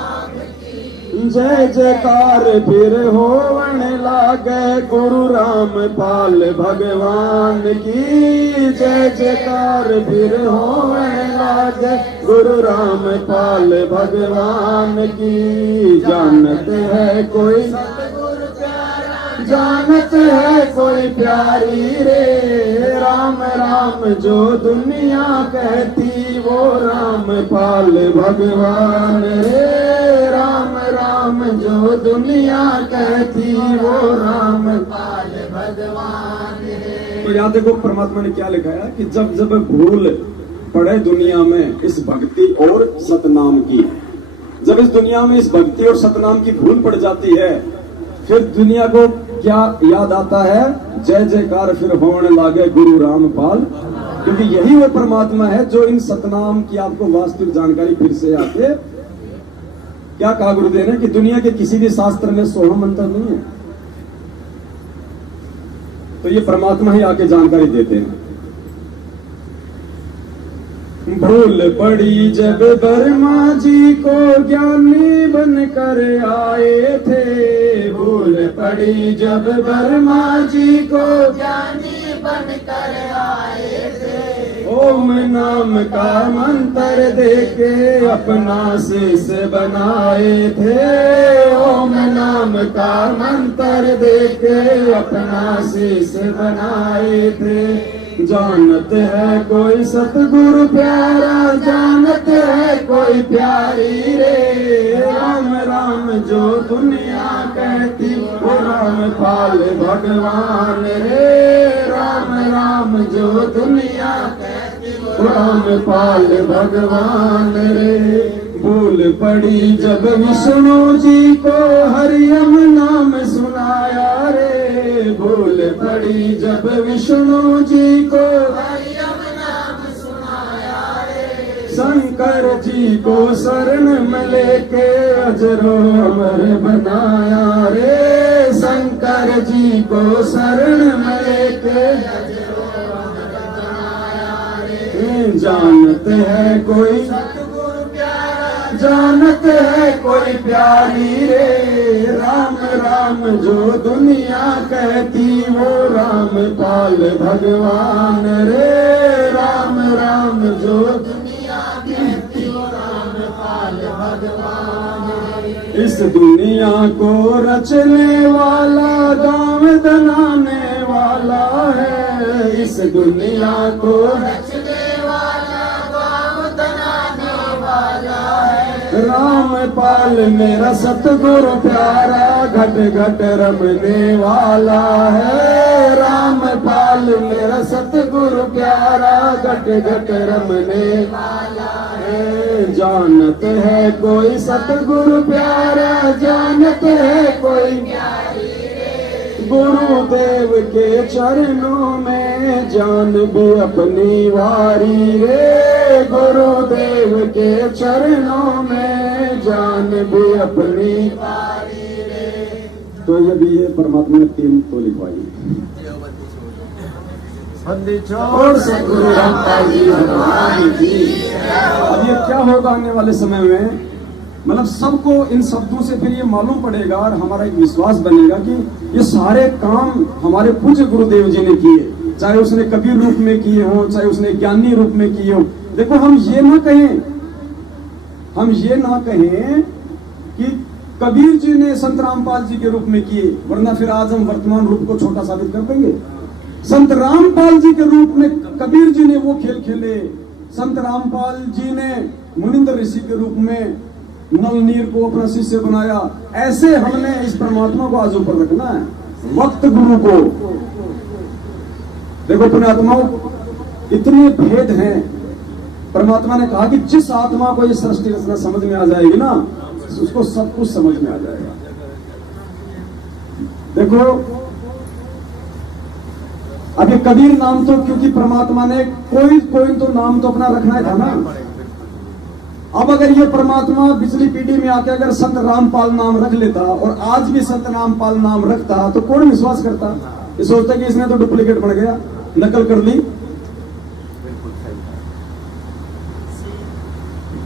जय जयकार फिर होवन लागे गुरु राम पाल भगवान की। जय जयकार फिर होवन लागे गुरु राम पाल भगवान की। जानते है कोई सतगुरु प्यारा, जानते है कोई प्यारी रे। राम राम जो दुनिया कहती, वो राम पाल भगवान रे। राम राम जो दुनिया कहती, वो राम पाल भगवान रे। तो याद देखो परमात्मा ने क्या लिखा है कि जब जब भूल पड़े दुनिया में इस भक्ति और सतनाम की, जब इस दुनिया में इस भक्ति और सतनाम की भूल पड़ जाती है, फिर दुनिया को क्या याद आता है? जय जयकार फिर होने लागे गुरु रामपाल। क्योंकि यही वो परमात्मा है जो इन सतनाम की आपको वास्तविक जानकारी फिर से आके। क्या कहा गुरुदेव ने कि दुनिया के किसी भी शास्त्र में सोहम मंत्र नहीं है, तो ये परमात्मा ही आके जानकारी देते हैं। भूल पड़ी जब बर्मा जी को ज्ञानी बनकर आए थे। भूल पड़ी जब बर्मा जी को ज्ञानी बनकर आए थे। ओम नाम का मंत्र देके अपना शीश बनाए थे। ओम नाम का मंत्र देके अपना शीश बनाए थे। जानत है कोई सतगुरु प्यारा, जानत है कोई प्यारी रे। राम राम जो दुनिया कहती वो रामपाल भगवान रे। राम राम जो दुनिया कहती वो रामपाल भगवान रे। भूल पड़ी जब विष्णु जी को हरियम नाम सुनाया रे। भूल पड़ी जब विष्णु जी को हरियम नाम सुनाया रे। शंकर जी को शरण में लेके अजरो अमर बनाया रे। शंकर जी को शरण में लेके अजरो अमर बनाया रे। जानत है कोई जानत है कोई प्यारी रे। राम राम जो दुनिया कहती वो रामपाल भगवान रे। राम राम जो दुनिया कहती वो रामपाल भगवान रे। इस दुनिया को रचने वाला गाँव बनाने वाला है। इस दुनिया को रचने वाला गाँव बनाने वाला है। रामपाल मेरा सतगुरु प्यारा घट घट रमने वाला है। रामपाल मेरा सतगुरु प्यारा घट घट रमने वाला है। जानत है कोई सतगुरु प्यारा, जानत है कोई प्यारी रे। गुरुदेव के चरणों में जान भी अपनी वारी रे। गुरुदेव के चरणों में जान भी अपनी वारी रे। तो ये भी है परमात्मा ने 3 तो लिखवाई। बंदी और सतगुरु रामपाल जी भगवान की। अब ये क्या होगा आने वाले समय में, मतलब सबको इन शब्दों से फिर ये मालूम पड़ेगा और हमारा एक विश्वास बनेगा कि ये सारे काम हमारे पूज्य गुरुदेव जी ने किए। चाहे उसने कबीर रूप में किए हों, चाहे उसने ज्ञानी रूप में किए हों। देखो हम ये ना कहें कि कबीर जी ने संत रामपाल जी के रूप में किए, वरना फिर आज हम वर्तमान रूप को छोटा साबित कर देंगे। संत रामपाल जी के रूप में कबीर जी ने वो खेल खेले। संत रामपाल जी ने मुनिंद्र ऋषि के रूप में नल नीर को अपना शिष्य बनाया। ऐसे हमने इस परमात्मा को आज ऊपर रखना है, वक्त गुरु को। देखो पुण्यात्माओं, इतने भेद हैं। परमात्मा ने कहा कि जिस आत्मा को ये सृष्टि रचना समझ में आ जाएगी ना, उसको सब कुछ समझ में आ जाएगा। देखो अब ये कबीर नाम तो क्योंकि परमात्मा ने कोई तो नाम तो अपना रखना ही था ना। अब अगर ये परमात्मा पिछली पीढ़ी में आके अगर संत रामपाल नाम रख लेता और आज भी संत रामपाल नाम रखता तो कौन विश्वास करता? ये सोचता कि इसने तो डुप्लीकेट बन गया, नकल कर ली।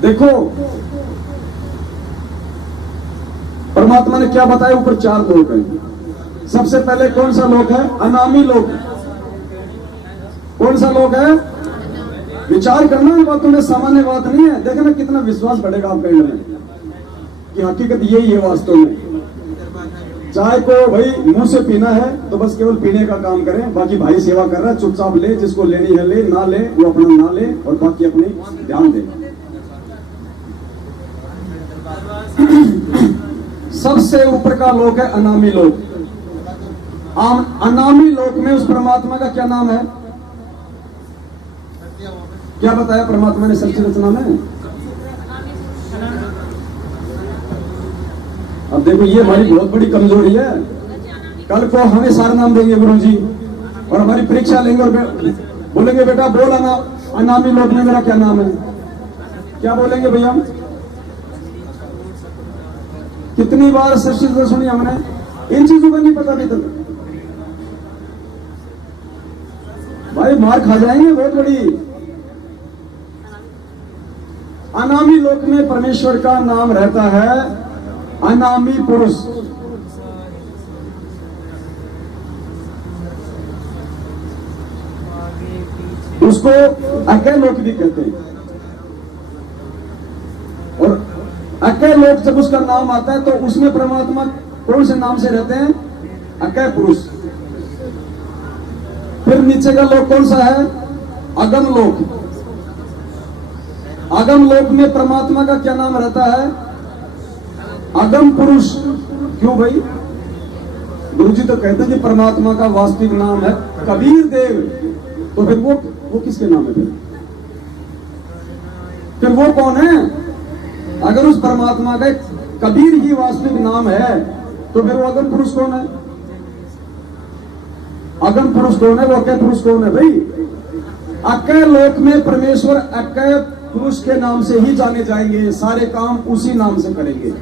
देखो परमात्मा ने क्या बताया, ऊपर 4 लोक हैं। सबसे पहले कौन सा लोक है? अनामी लोक। कौन सा लोक है? विचार करना इन बातों में, सामान्य बात नहीं है। देखना कितना विश्वास बढ़ेगा आपके में कि हकीकत यही है वास्तव में। चाय को भाई मुंह से पीना है तो बस केवल पीने का काम करें, बाकी भाई सेवा कर रहा है, चुपचाप ले, जिसको लेनी है ले, ना ले वो अपना ना ले और बाकी अपनी ध्यान दे। सबसे ऊपर का लोक है अनामी लोक। अनामी लोक में उस परमात्मा का क्या नाम है? क्या बताया परमात्मा ने सृष्टि रचना में? अब देखो ये हमारी बहुत बड़ी कमजोरी है। कल को हमें सारे नाम देंगे गुरु जी और हमारी परीक्षा लेंगे और बोलेंगे बेटा बोल अनामी लोक में मेरा क्या नाम है? क्या बोलेंगे भैया? कितनी बार सृष्टि तो सुनी हमने, इन चीजों का नहीं पता अभी तक। भाई मार खा जाएंगे बहुत बड़ी। अनामी लोक में परमेश्वर का नाम रहता है अनामी पुरुष। उसको अकय लोक भी कहते हैं। और अकय लोक जब उसका नाम आता है तो उसमें परमात्मा कौन से नाम से रहते हैं? अकय पुरुष। फिर नीचे का लोक कौन सा है? अगम लोक। अगम लोक में परमात्मा का क्या नाम रहता है? अगम पुरुष। क्यों भाई? गुरुजी तो कहते हैं कि परमात्मा का वास्तविक नाम है कबीर देव। तो फिर वो किसके नाम है? फिर वो कौन है? अगर उस परमात्मा का कबीर ही वास्तविक नाम है तो फिर वो अगम पुरुष कौन है? अगम पुरुष कौन है? वो अकय पुरुष कौन है भाई? अकय लोक में परमेश्वर अकय पुरुष के नाम से ही जाने जाएंगे, सारे काम उसी नाम से करेंगे।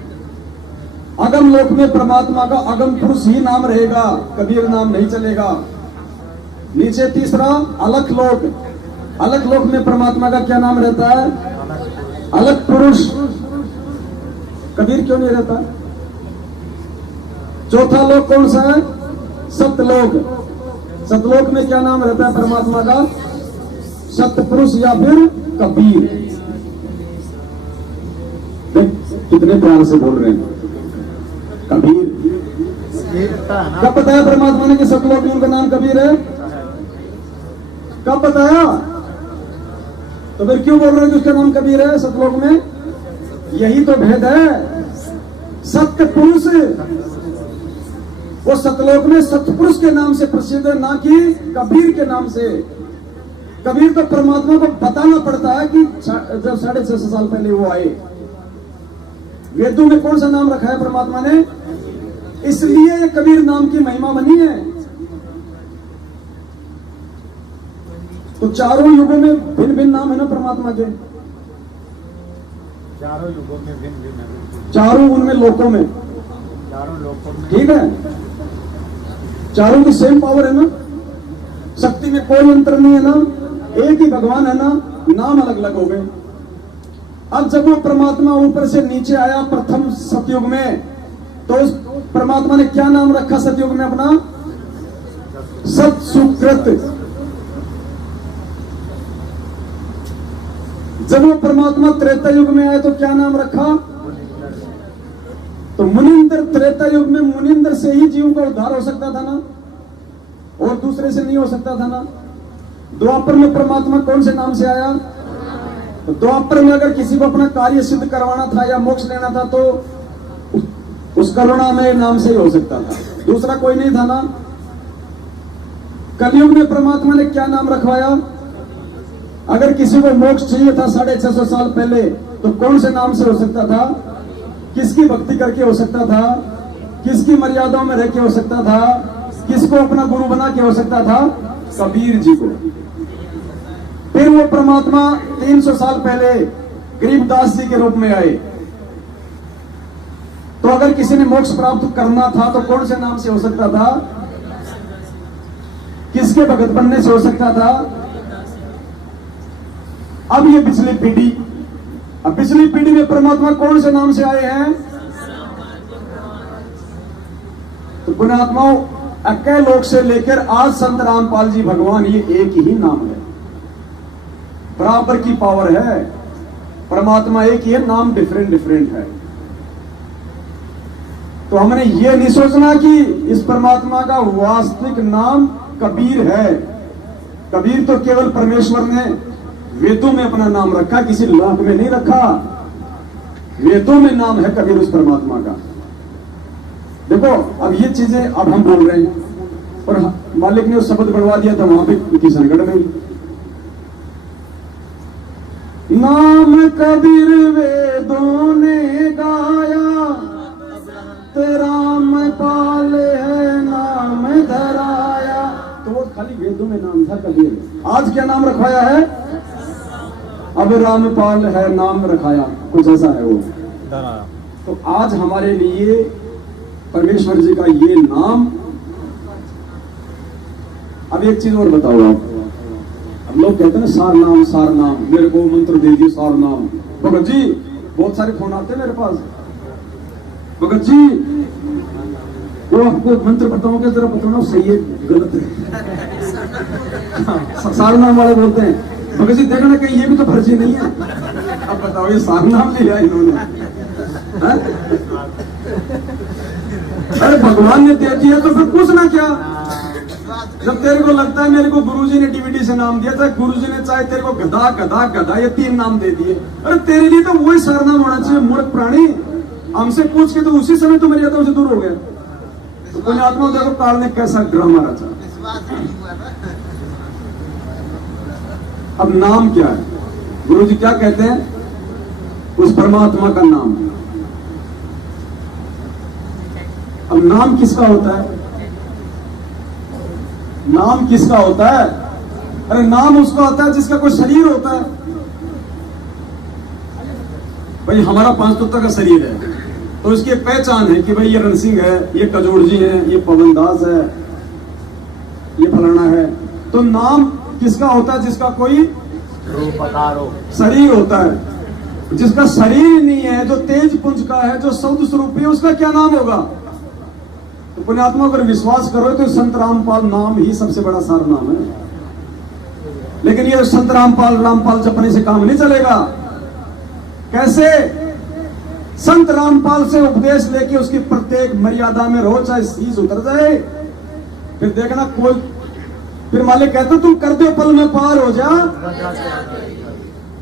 अगम लोक में परमात्मा का अगम पुरुष ही नाम रहेगा, कबीर नाम नहीं चलेगा। नीचे तीसरा अलख लोक। अलख लोक में परमात्मा का क्या नाम रहता है? अलख पुरुष। कबीर क्यों नहीं रहता? चौथा लोक कौन सा है? सतलोक। सतलोक में क्या नाम रहता है परमात्मा का? सतपुरुष या फिर कबीर। कितने प्यार से बोल रहे हैं कबीर। कब बताया परमात्मा ने कि सतलोक में उनका नाम कबीर है? कब बताया? तो फिर क्यों बोल रहे हैं कि उसका नाम कबीर है सतलोक में? यही तो भेद है। सत्य पुरुष वो सतलोक में सतपुरुष के नाम से प्रसिद्ध है, ना कि कबीर के नाम से। कबीर तो परमात्मा को बताना पड़ता है कि जब 650 साल पहले वो आए। वेदों में कौन सा नाम रखा है परमात्मा ने? इसलिए ये कबीर नाम की महिमा बनी है। तो चारों युगों में भिन्न भिन्न नाम है ना परमात्मा के। चारों युगों में भिन्न भिन्न है। चारों उनमें लोकों में, चारों लोकों में ठीक है। चारों की सेम पावर है ना, शक्ति में कोई अंतर नहीं है ना, एक ही भगवान है ना, नाम अलग अलग हो गए। अब जब वो परमात्मा ऊपर से नीचे आया प्रथम सतयुग में, तो उस परमात्मा ने क्या नाम रखा सतयुग में अपना? सत सुकृत। जब वो परमात्मा त्रेता युग में आए तो क्या नाम रखा? तो मुनिंदर। त्रेता युग में मुनिंदर से ही जीव का उद्धार हो सकता था ना, और दूसरे से नहीं हो सकता था ना। द्वापर में परमात्मा कौन से नाम से आया? तो द्वापर में अगर किसी को अपना कार्य सिद्ध करवाना था या मोक्ष लेना था तो उस करुणामय नाम से ही हो सकता था, दूसरा कोई नहीं था ना। कलयुग में परमात्मा ने क्या नाम रखवाया? अगर किसी को मोक्ष चाहिए था 650 साल पहले तो कौन से नाम से हो सकता था? किसकी भक्ति करके हो सकता था? किसकी मर्यादाओं में रह के हो सकता था? किसको अपना गुरु बना के हो सकता था? कबीर जी को। फिर वो परमात्मा 300 साल पहले गरीबदास जी के रूप में आए। तो अगर किसी ने मोक्ष प्राप्त करना था तो कौन से नाम से हो सकता था? किसके भगत बनने से हो सकता था? अब ये पिछली पीढ़ी, अब पिछली पीढ़ी में परमात्मा कौन से नाम से आए हैं? तो पुण्यात्माओं, अकय लोक से लेकर आज संत रामपाल जी भगवान, ये एक ही नाम है, बराबर की पावर है। परमात्मा एक ही है, नाम डिफरेंट डिफरेंट है। तो हमने ये नहीं सोचना कि इस परमात्मा का वास्तविक नाम कबीर है। कबीर तो केवल परमेश्वर ने वेदों में अपना नाम रखा, किसी लोक में नहीं रखा। वेदों में नाम है कबीर उस परमात्मा का। देखो अब ये चीजें अब हम बोल रहे हैं और मालिक ने उस शब्द बढ़वा दिया था वहां पे किशनगढ़ में। नाम कबीर वेदों ने गाया, राम पाल है नाम धराया। तो वो खाली वेदों में नाम था कबीर। आज क्या नाम रखवाया है? अब रामपाल है नाम रखाया, कुछ ऐसा है वो। तो आज हमारे लिए परमेश्वर जी का ये नाम। अब एक चीज और बताओ आप, अब लोग कहते हैं ना सार नाम, मेरे को मंत्र दे दिए सार नाम। भगत जी बहुत सारे फोन आते हैं मेरे पास, भगत जी वो आपको मंत्र बताओगे जरा बताना सही है गलत है। हाँ, सारनाम वाले बोलते हैं भगत जी देखना कहीं ये भी तो फर्जी नहीं है। अब बताओ ये सारनाम लिया इन्होंने, हाँ? अरे भगवान ने दे दिया तो फिर पूछना क्या। जब तेरे को लगता है मेरे को गुरुजी ने डीवीडी से नाम दिया था, गुरुजी ने चाहे तेरे को गधा गधा गधा ये 3 नाम दे दिए, अरे तेरे लिए तो वही सरनाम होना चाहिए मूर्ख प्राणी। हमसे पूछ के तो उसी समय तो मर्यादा से दूर हो गया। तो पुण्यात्मा देखो काल ने कैसा ड्रामा रचा। अब नाम क्या है, गुरुजी क्या कहते हैं, उस परमात्मा का नाम। अब नाम किसका होता है, नाम किसका होता है? अरे नाम उसका होता है जिसका कोई शरीर होता है। भाई हमारा 5 तत्व का शरीर है तो इसकी एक पहचान है कि भाई ये रण सिंह है, ये कजोड़ जी है, ये पवन दास है, ये फलाना है। तो नाम किसका होता है? जिसका कोई शरीर होता है। जिसका शरीर नहीं है, जो तेज पुंज का है, जो शब्द स्वरूप है, उसका क्या नाम होगा? तो पुण्यात्मा अगर विश्वास करो तो संत रामपाल नाम ही सबसे बड़ा सार नाम है। लेकिन ये संत रामपाल जपने से काम नहीं चलेगा। कैसे? संत रामपाल से उपदेश लेके उसकी प्रत्येक मर्यादा में रहो, चाहे शीश उतर जाए। फिर देखना कोई, फिर मालिक कहते तुम कर दो पल में पार हो जा।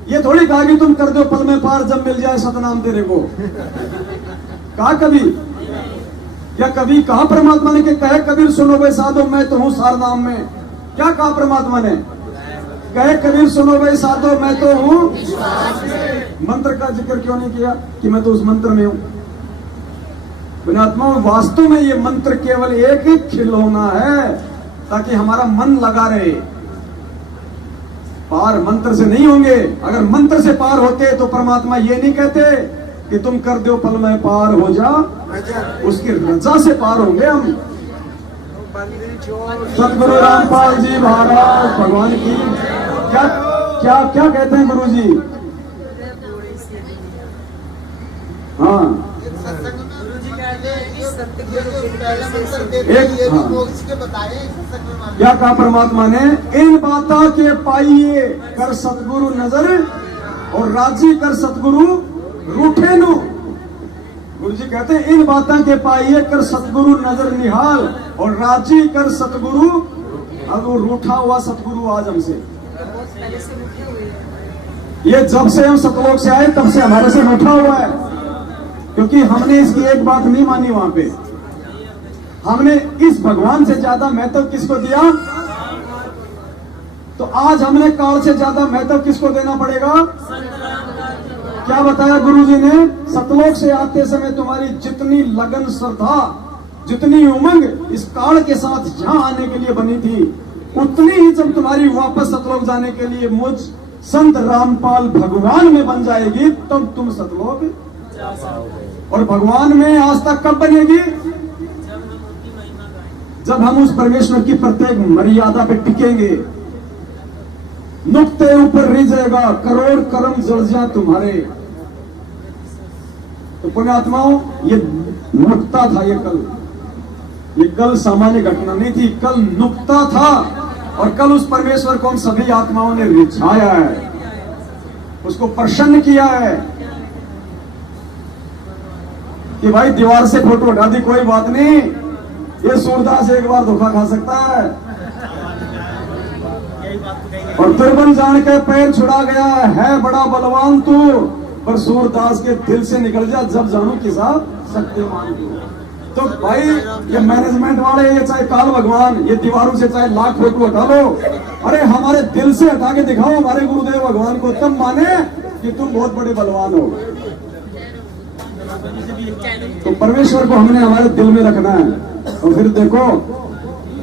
ये थोड़ी कहा कि तुम कर दो पल में पार जब मिल जाए सतनाम तेरे को। कहा कभी? क्या कभी कहा परमात्मा ने कि कहे कबीर सुनो वे साधो मैं तो हूं सार नाम में? क्या कहा परमात्मा ने? कहे कबीर सुनो वे साधो मैं तो हूं। मंत्र का जिक्र क्यों नहीं किया कि मैं तो उस मंत्र में हूं? पुण्यात्मा वास्तव में ये मंत्र केवल एक ही खिलौना है ताकि हमारा मन लगा रहे। पार मंत्र से नहीं होंगे। अगर मंत्र से पार होते तो परमात्मा ये नहीं कहते कि तुम कर दो पल में पार हो जा। उसकी रजा से पार होंगे हम। सतगुरु रामपाल जी महाराज भगवान की क्या क्या क्या कहते हैं गुरु जी? हाँ क्या कहा परमात्मा ने? इन बातों के पाइए कर सतगुरु नजर और राजी कर सतगुरु रूठे नु। गुरु जी कहते हैं इन बातों के पाइए कर सतगुरु नजर निहाल और राजी कर सतगुरु। अब वो रूठा हुआ सतगुरु आज हमसे, ये जब से हम सतलोक से आए तब से हमारे से रूठा हुआ है, क्योंकि हमने इसकी एक बात नहीं मानी। वहां पे हमने इस भगवान से ज्यादा महत्व किसको दिया? तो आज हमने काल से ज्यादा महत्व किसको देना पड़ेगा? क्या बताया गुरु जी ने? सतलोक से आते समय तुम्हारी जितनी लगन श्रद्धा, जितनी उमंग इस काल के साथ यहां आने के लिए बनी थी, उतनी ही जब तुम्हारी वापस सतलोक जाने के लिए मुझ संत रामपाल भगवान में बन जाएगी तब तुम सतलोक। और भगवान में आस्था कब बनेगी? जब हम उस परमेश्वर की प्रत्येक मर्यादा पे टिकेंगे। नुक्ते ऊपर रिझेगा करोड़ कर्म जर्जियां तुम्हारे। तो पुण्यात्माओं ये नुक्ता था, ये कल सामान्य घटना नहीं थी, कल नुक्ता था। और कल उस परमेश्वर को हम सभी आत्माओं ने रिझाया है, उसको प्रसन्न किया है कि भाई दीवार से फोटो हटा दी कोई बात नहीं, ये सूरदास एक बार धोखा खा सकता है। और दुर्बल जान के पैर छुड़ा गया है बड़ा बलवान तू, पर सूरदास के दिल से निकल जा जब जानू किसा शक्तिमान तू। तो भाई ये मैनेजमेंट वाले, ये चाहे काल भगवान, ये दीवारों से चाहे लाख फोटो हटा लो, अरे हमारे दिल से हटा के दिखाओ हमारे गुरुदेव भगवान को, तब माने कि तुम बहुत बड़े बलवान हो। तो परमेश्वर को हमने हमारे दिल में रखना है। और फिर देखो,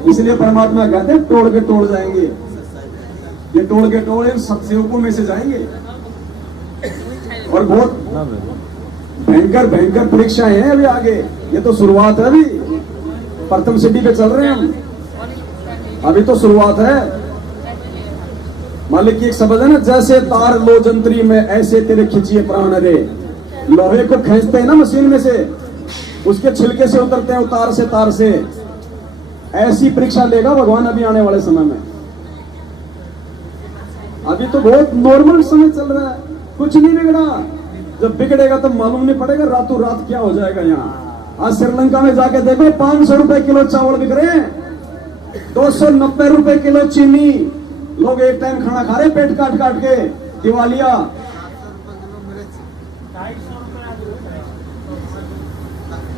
इसलिए परमात्मा कहते हैं तोड़ के तोड़ जाएंगे, ये तोड़ के तोड़ इन सत्सेवकों में से जाएंगे। और बहुत भयंकर भयंकर परीक्षाएं हैं अभी आगे, ये तो शुरुआत है। अभी प्रथम सिद्धि पे चल रहे हैं हम, अभी तो शुरुआत है। मालिक की एक शब्द है ना, जैसे तार लो जंतरी में ऐसे तेरे खिंचिए प्राण रे। लोहे को खींचते हैं ना मशीन में से, उसके छिलके से उतरते हैं तार से, तार से। ऐसी परीक्षा लेगा भगवान अभी आने वाले समय में। अभी तो बहुत नॉर्मल समय चल रहा है, कुछ नहीं बिगड़ा। जब बिगड़ेगा तो मालूम नहीं पड़ेगा रातों रात क्या हो जाएगा। यहाँ आज श्रीलंका में जाके देखो 500 रुपए किलो चावल बिक रहे हैं, 290 रुपए किलो चीनी। लोग एक टाइम खाना खा रहे पेट काट काट के, दिवालिया।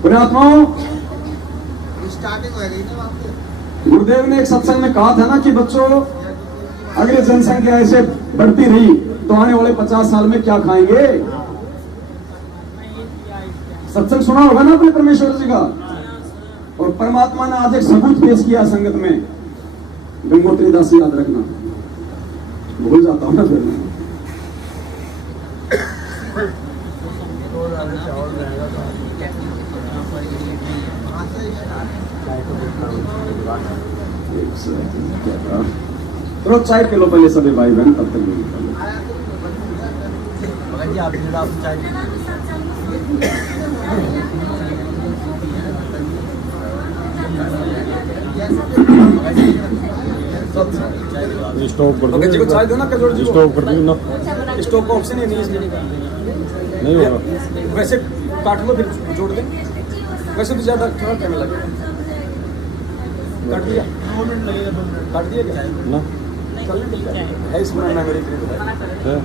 पुण्यात्माओं, स्टार्टिंग हो गई ना आपकी। गुरुदेव ने एक सत्संग में कहा था ना कि बच्चों, अगर जनसंख्या ऐसे बढ़ती रही तो आने वाले 50 साल में क्या खाएंगे। सत्संग सुना होगा ना अपने परमेश्वर जी का। और परमात्मा ने आज एक सबूत पेश किया संगत में। गंगोत्री दास याद रखना, भूल जाता हूं ना फिर मैं। चावल रहेगा तो चाय पी लो पहले सभी भाई बहन, तब तक नहीं। जी आप स्टॉप कर जी को चाय दो ना, कजोड़ जी को। स्टॉप कर दो ना, स्टॉप का ऑप्शन ही नहीं है इसमें। नहीं होगा। वैसे काट लो फिर जोड़ दे। वैसे तो ज्यादा थोड़ा टाइम लगेगा। काट दिया, 2 मिनट लगेगा। 2 मिनट काट दिया क्या ना है इसमें ना मेरी है।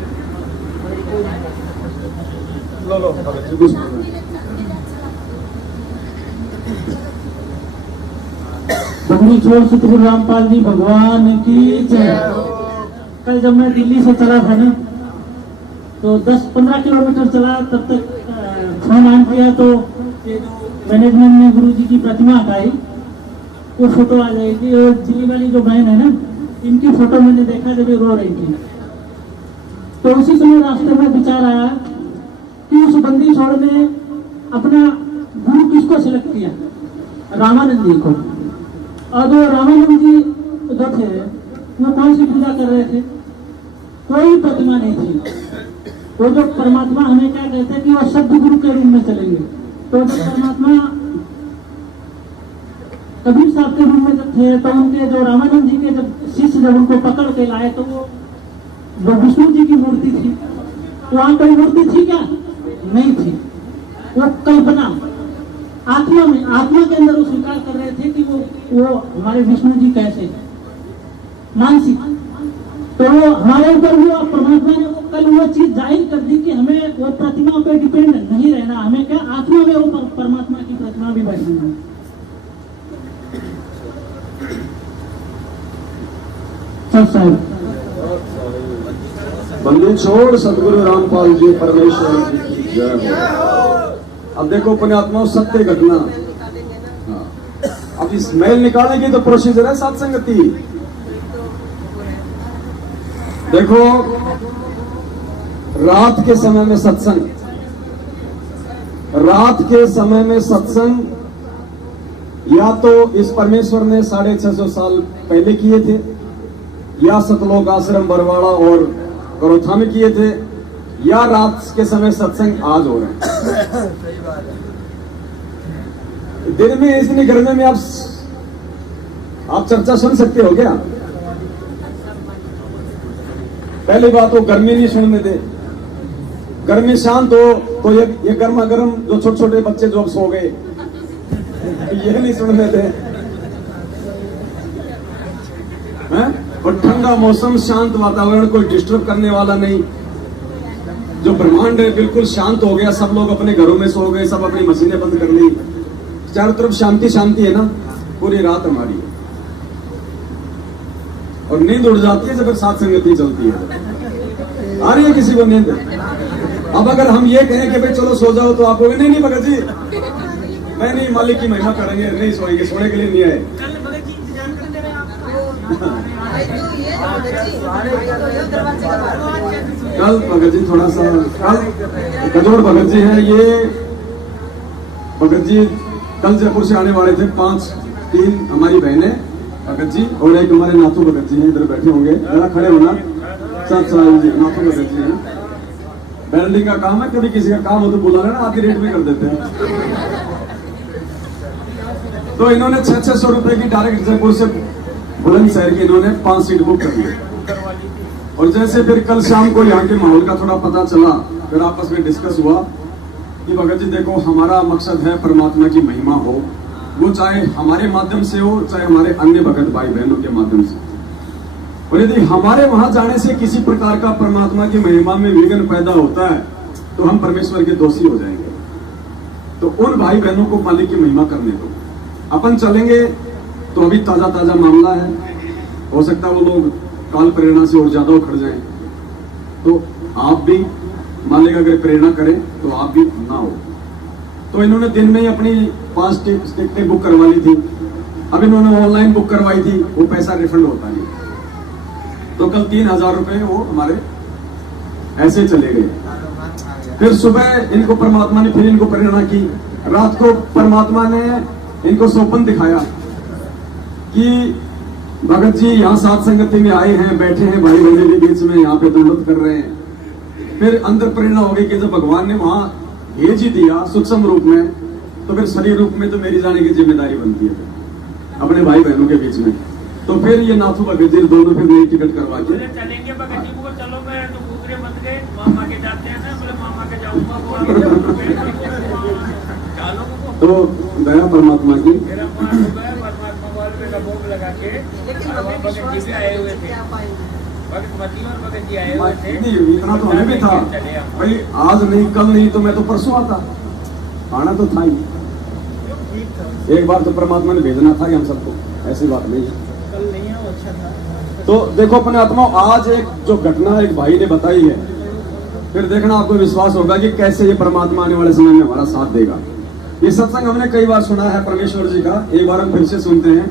लो लो बंदी छोड़ सतगुरु रामपाल जी भगवान की जय। कल जब मैं दिल्ली से चला था ना, तो 10-15 किलोमीटर चला, तब तक फोन ऑन किया तो मैनेजमेंट ने गुरु जी की प्रतिमा हटाई, वो फोटो आ जाएगी। और दिल्ली वाली जो बहन है ना, इनकी फोटो मैंने देखा जब ये रो रही थी। तो उसी समय रास्ते में विचार आया कि उस बंदी छोड़ ने अपना गुरु किसको सिलेक्ट किया, रामानंद जी को। और वो रामानंद जी जो थे वो कौन सी पूजा कर रहे थे, कोई प्रतिमा नहीं थी। वो जो परमात्मा हमें क्या कहते हैं कि वो शब्द गुरु के रूप में चलेंगे। तो जब परमात्मा कबीर साहब के रूप में जब थे, तो उनके जो रामानंद जी के जब शिष्य जब उनको पकड़ के लाए, तो वो विष्णु जी की मूर्ति थी। वहां कोई मूर्ति थी क्या, नहीं थी। वो कल्पना आत्मा में, आत्मा के अंदर वो स्वीकार कर रहे थे कि वो हमारे विष्णु जी कैसे मानसिक। तो वो हमारे ऊपर हुआ, परमात्मा ने वो कल वो चीज जाहिर कर दी कि हमें वो प्रतिमा पे डिपेंड नहीं रहना, हमें क्या आत्मा में वो परमात्मा की प्रतिमा भी बैठनी है। साहब बंदी छोड़ सतगुरु रामपाल जी परमेश्वर की जय हो। अब देखो पुण्यात्माओं, सत्य घटना। हाँ, अब इस मेल निकालने की तो प्रोसीजर है साथ संगति। देखो, रात के समय में सत्संग, रात के समय में सत्संग या तो इस परमेश्वर ने 650 साल पहले किए थे, या सतलोक आश्रम बरवाड़ा और करोथा में किए थे, या रात के समय सत्संग आज हो रहे हैं। दिन में इतनी गर्मी में आप चर्चा सुन सकते हो क्या? पहली बात तो गर्मी नहीं सुनने दे। गर्मी शांत हो तो ये गर्मा गर्म जो छोटे छोटे बच्चे जो अब सो गए ये नहीं सुनने दे हैं? और ठंडा मौसम, शांत वातावरण, कोई डिस्टर्ब करने वाला नहीं। जो ब्रह्मांड है बिल्कुल शांत हो गया, सब लोग अपने घरों में सो गए, सब अपनी मशीनें बंद कर ली, चारों तरफ शांति शांति है ना, पूरी रात हमारी। और नींद उड़ जाती है जब साथ संगति चलती है। आ रही है किसी को नींद? अब अगर हम ये कहें कि भाई चलो सो जाओ, तो आप कहोगे नहीं भगत जी, मैं नहीं, मालिक की महिमा करेंगे, नहीं सोएंगे, सोने के लिए नहीं आए। कल भगत जी थोड़ा सा, कल कजोड़ भगत जी हैं, ये भगत जी कल जयपुर से आने वाले थे। 3 हमारी बहनें भगत जी और एक हमारे नाथू भगत जी हैं, इधर बैठे होंगे, जरा खड़े होना। अच्छा जी नाथू भगत जी हैं। वेल्डिंग का काम है, कभी किसी का काम हो तो बुला लेना, आधी रेट में कर देते हैं। तो इन्होंने 600 रुपए की डायरेक्ट जयपुर से बुलंदशहर की इन्होंने 5 सीट बुक कर ली। और जैसे फिर कल शाम को यहाँ के माहौल का थोड़ा पता चला, फिर आपस में डिस्कस हुआ कि भगत जी देखो, हमारा मकसद है परमात्मा की महिमा हो, वो चाहे हमारे माध्यम से हो, चाहे हमारे अन्य भगत भाई बहनों के माध्यम से। और यदि हमारे वहां जाने से किसी प्रकार का परमात्मा की महिमा में विघ्न पैदा होता है तो हम परमेश्वर के दोषी हो जाएंगे। तो उन भाई बहनों को मालिक की महिमा करने दो। अपन चलेंगे तो अभी ताजा ताजा मामला है, हो सकता है वो लोग काल प्रेरणा से और ज्यादा उखड़ जाएं। तो आप भी मालिक अगर प्रेरणा करें तो आप भी ना हो। तो इन्होंने दिन में ही अपनी 5 टिकटें बुक करवा ली थी। अब इन्होंने ऑनलाइन बुक करवाई थी, वो पैसा रिफंड होता नहीं। तो कल 3000 रुपए वो हमारे ऐसे चले गए। फिर सुबह इनको परमात्मा ने फिर इनको प्रेरणा की। रात को परमात्मा ने इनको स्वप्न दिखाया कि भगत जी यहाँ सात संगति में आए हैं, बैठे हैं भाई बहनों के बीच में, यहाँ पे दंडवत कर रहे हैं। फिर अंदर प्रेरणा हो गई कि जब भगवान ने वहां भेज ही दिया सूक्ष्म रूप में, तो फिर शरीर रूप में तो मेरी जाने की जिम्मेदारी बनती है अपने भाई बहनों के बीच में। तो फिर ये नाथू भगत जी दोनों फिर नई टिकट करवा के चलेंगे भगत जी को, चलो मैं तो दूसरे मत गए, मामा के जाते हैं ना, बोले मामा के जाऊंगा, तो दया परमात्मा की। परमात्मा वाले का भोग लगा के लेकिन हमें भगत जी विश्वास भी आए हुए नहीं थे, क्या पाएंगे। भगत मती और भगत जी आए हुए थे। नहीं, इतना तो हमें भी था भाई, आज नहीं कल नहीं तो मैं तो परसों आता, आना तो था ही। एक बार तो परमात्मा ने भेजना था कि हम सबको, ऐसी बात नहीं है। कल नहीं है वो अच्छा था। तो देखो अपने आत्मा, आज एक जो घटना एक भाई ने बताई है, फिर देखना आपको विश्वास होगा कि कैसे ये परमात्मा आने वाले समय में हमारा साथ देगा। ये सत्संग हमने कई बार सुना है परमेश्वर जी का, एक बार हम फिर से सुनते हैं,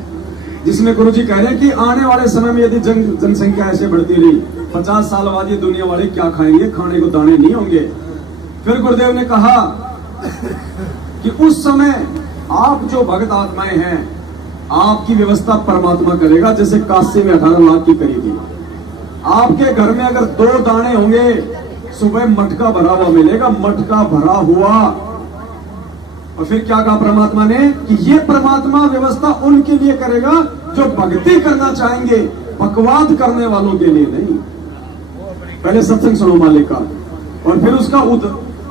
जिसमें गुरु जी कह रहे हैं कि आने वाले समय में यदि जनसंख्या ऐसे बढ़ती रही, 50 साल बाद ये दुनिया वाले क्या खाएंगे, खाने को दाने नहीं होंगे। फिर गुरुदेव ने कहा कि उस समय आप जो भगत आत्माएं हैं, आपकी व्यवस्था परमात्मा करेगा, जैसे काशी में 18 लाख की करी थी। आपके घर में अगर 2 दाने होंगे, सुबह मटका भरा हुआ मिलेगा, मटका भरा हुआ। और फिर क्या कहा परमात्मा ने कि ये परमात्मा व्यवस्था उनके लिए करेगा जो भक्ति करना चाहेंगे, बकवाद करने वालों के लिए नहीं। पहले सत्संग सुनो मालिक का, और फिर उसका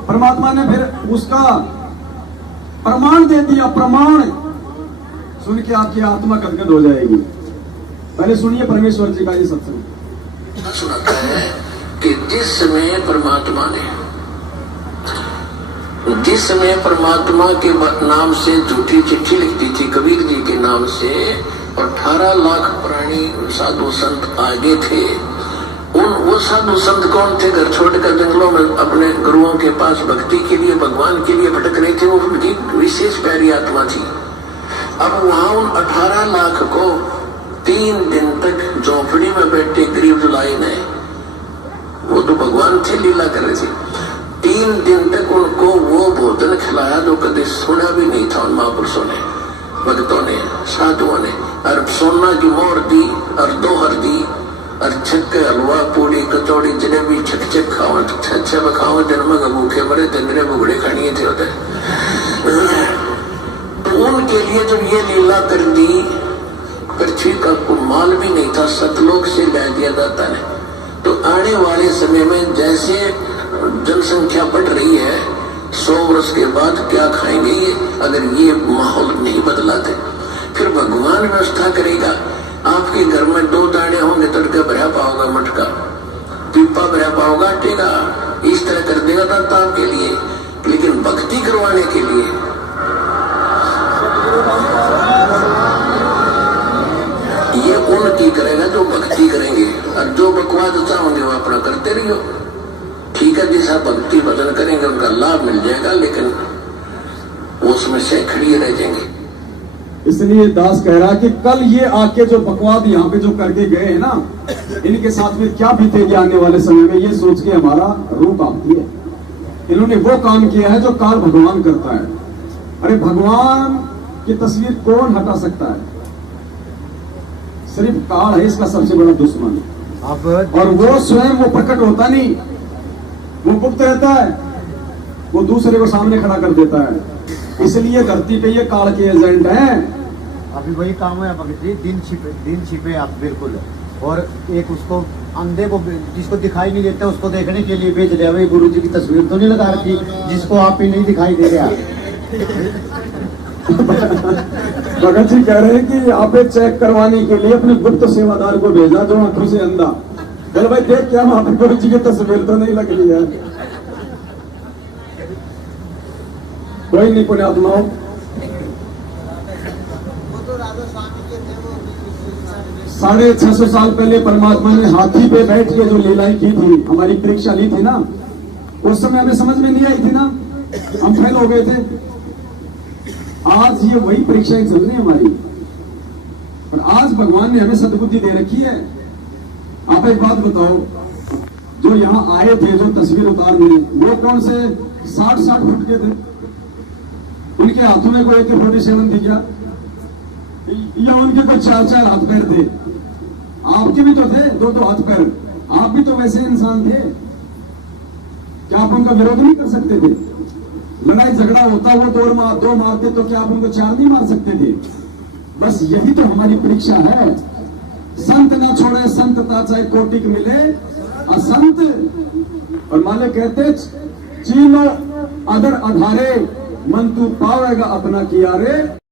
परमात्मा ने फिर उसका प्रमाण दे दिया। प्रमाण सुन के आपकी आत्मा गदगद हो जाएगी। पहले सुनिए परमेश्वर जी का ये सत्संग। सुनाता है कि जिस समय परमात्मा के नाम से झूठी चिट्ठी लिखती थी कबीर जी के नाम से, और 18 लाख प्राणी साधु संत आगे थे। वो साधु संत कौन थे? घर छोड़कर जंगलों में अपने गुरुओं के पास भक्ति के लिए, भगवान के लिए भटक रहे थे। वो उनकी विशेष प्यारी आत्मा थी। अब वहां उन 18 लाख को 3 दिन तक झोंपड़ी में बैठे गरीब जुलाई ने, वो तो भगवान थे, लीला कर रहे थे। 3 दिन तक उनको वो भोजन खिलाया जो कभी सुना भी नहीं था उन महापुरुषों ने, भक्तों ने, साधुओं ने। और सोना की मोहर दी और 2 हरदी और छक्के हलवा पूड़ी कचौड़ी जलेबी छक खाओ, छे खाओ, जन्म भूखे मरे तेरे बुगड़े खानी थे होते। तो उनके लिए जब ये लीला कर दी, पृथ्वी का माल भी नहीं था, सतलोक से ला दिया जाता है। तो आने वाले समय में जैसे जनसंख्या बढ़ रही है, 100 वर्ष के बाद क्या खाएंगे ये, अगर ये माहौल नहीं बदलाते? फिर भगवान व्यवस्था करेगा। आपके घर में 2 दाने होंगे, तड़का भरा पाओगा, मटका पीपा भरा पाओगा, टेगा, इस तरह कर देगा दाता आपके लिए। लेकिन भक्ति करवाने के लिए ये उनकी करेगा जो भक्ति करेंगे, और जो बकवाद चाहोगे वो अपना करते रहियो। ठीक है, जैसा भक्ति भजन करेंगे उनका लाभ मिल जाएगा, लेकिन वो उसमें से खड़ी रह जाएंगे। इसलिए दास कह रहा कि कल ये आके जो बकवाद यहाँ पे जो करके गए हैं ना, इनके साथ में क्या बीतेगी आने वाले समय में, ये सोच के हमारा रूह कांपती है। इन्होंने वो काम किया है जो काल भगवान करता है। अरे भगवान की तस्वीर कौन हटा सकता है? सिर्फ काल है इसका सबसे बड़ा दुश्मन। अब और वो स्वयं वो प्रकट होता नहीं, वो गुप्त रहता है, वो दूसरे को सामने खड़ा कर देता है। इसलिए धरती पे ये काल के एजेंट हैं। अभी वही काम है भगत जी, दिन छिपे आप बिल्कुल। और एक उसको अंधे को जिसको दिखाई नहीं देता उसको देखने के लिए भेज दिया, भाई गुरु जी की तस्वीर तो नहीं लगा रखी जिसको आप ही नहीं दिखाई दे रहा। भगत जी कह रहे हैं कि आप चेक करवाने के लिए अपने गुप्त सेवादार को भेजा जो आंखों से अंधा। बोले भाई देख क्या वहां पे गुरु जी की तस्वीर तो नहीं लग रही है। कोई नहीं पुण्यात्माओं, वो तो राधा स्वामी के थे, वो 650 साल पहले परमात्मा ने हाथी पे बैठ के जो लीलाएं की थी, हमारी परीक्षा ली थी ना, उस समय हमें समझ में नहीं आई थी ना, हम फेल हो गए थे। आज ये वही परीक्षाएं चल रही हमारी, पर आज भगवान ने हमें सद्बुद्धि दे रखी है। आप एक बात बताओ, जो यहाँ आए थे जो तस्वीर उतारने, वो कौन से 60 फुट के थे? उनके हाथों में कोई AK-47 थी क्या? या उनके कोई 4 हाथ पैर थे? आपके भी तो थे 2 हाथ पैर, आप भी तो वैसे इंसान थे। क्या आप उनका विरोध नहीं कर सकते थे? लड़ाई झगड़ा होता, वो 2 मारते तो क्या आप उनको 4 नहीं मार सकते थे? बस यही तो हमारी परीक्षा है। संत ना छोड़े संतता, चाहे कोटिक मिले असंत। और माले कहते चीनो अदर आधारे, मन तू पावेगा अपना किया रे।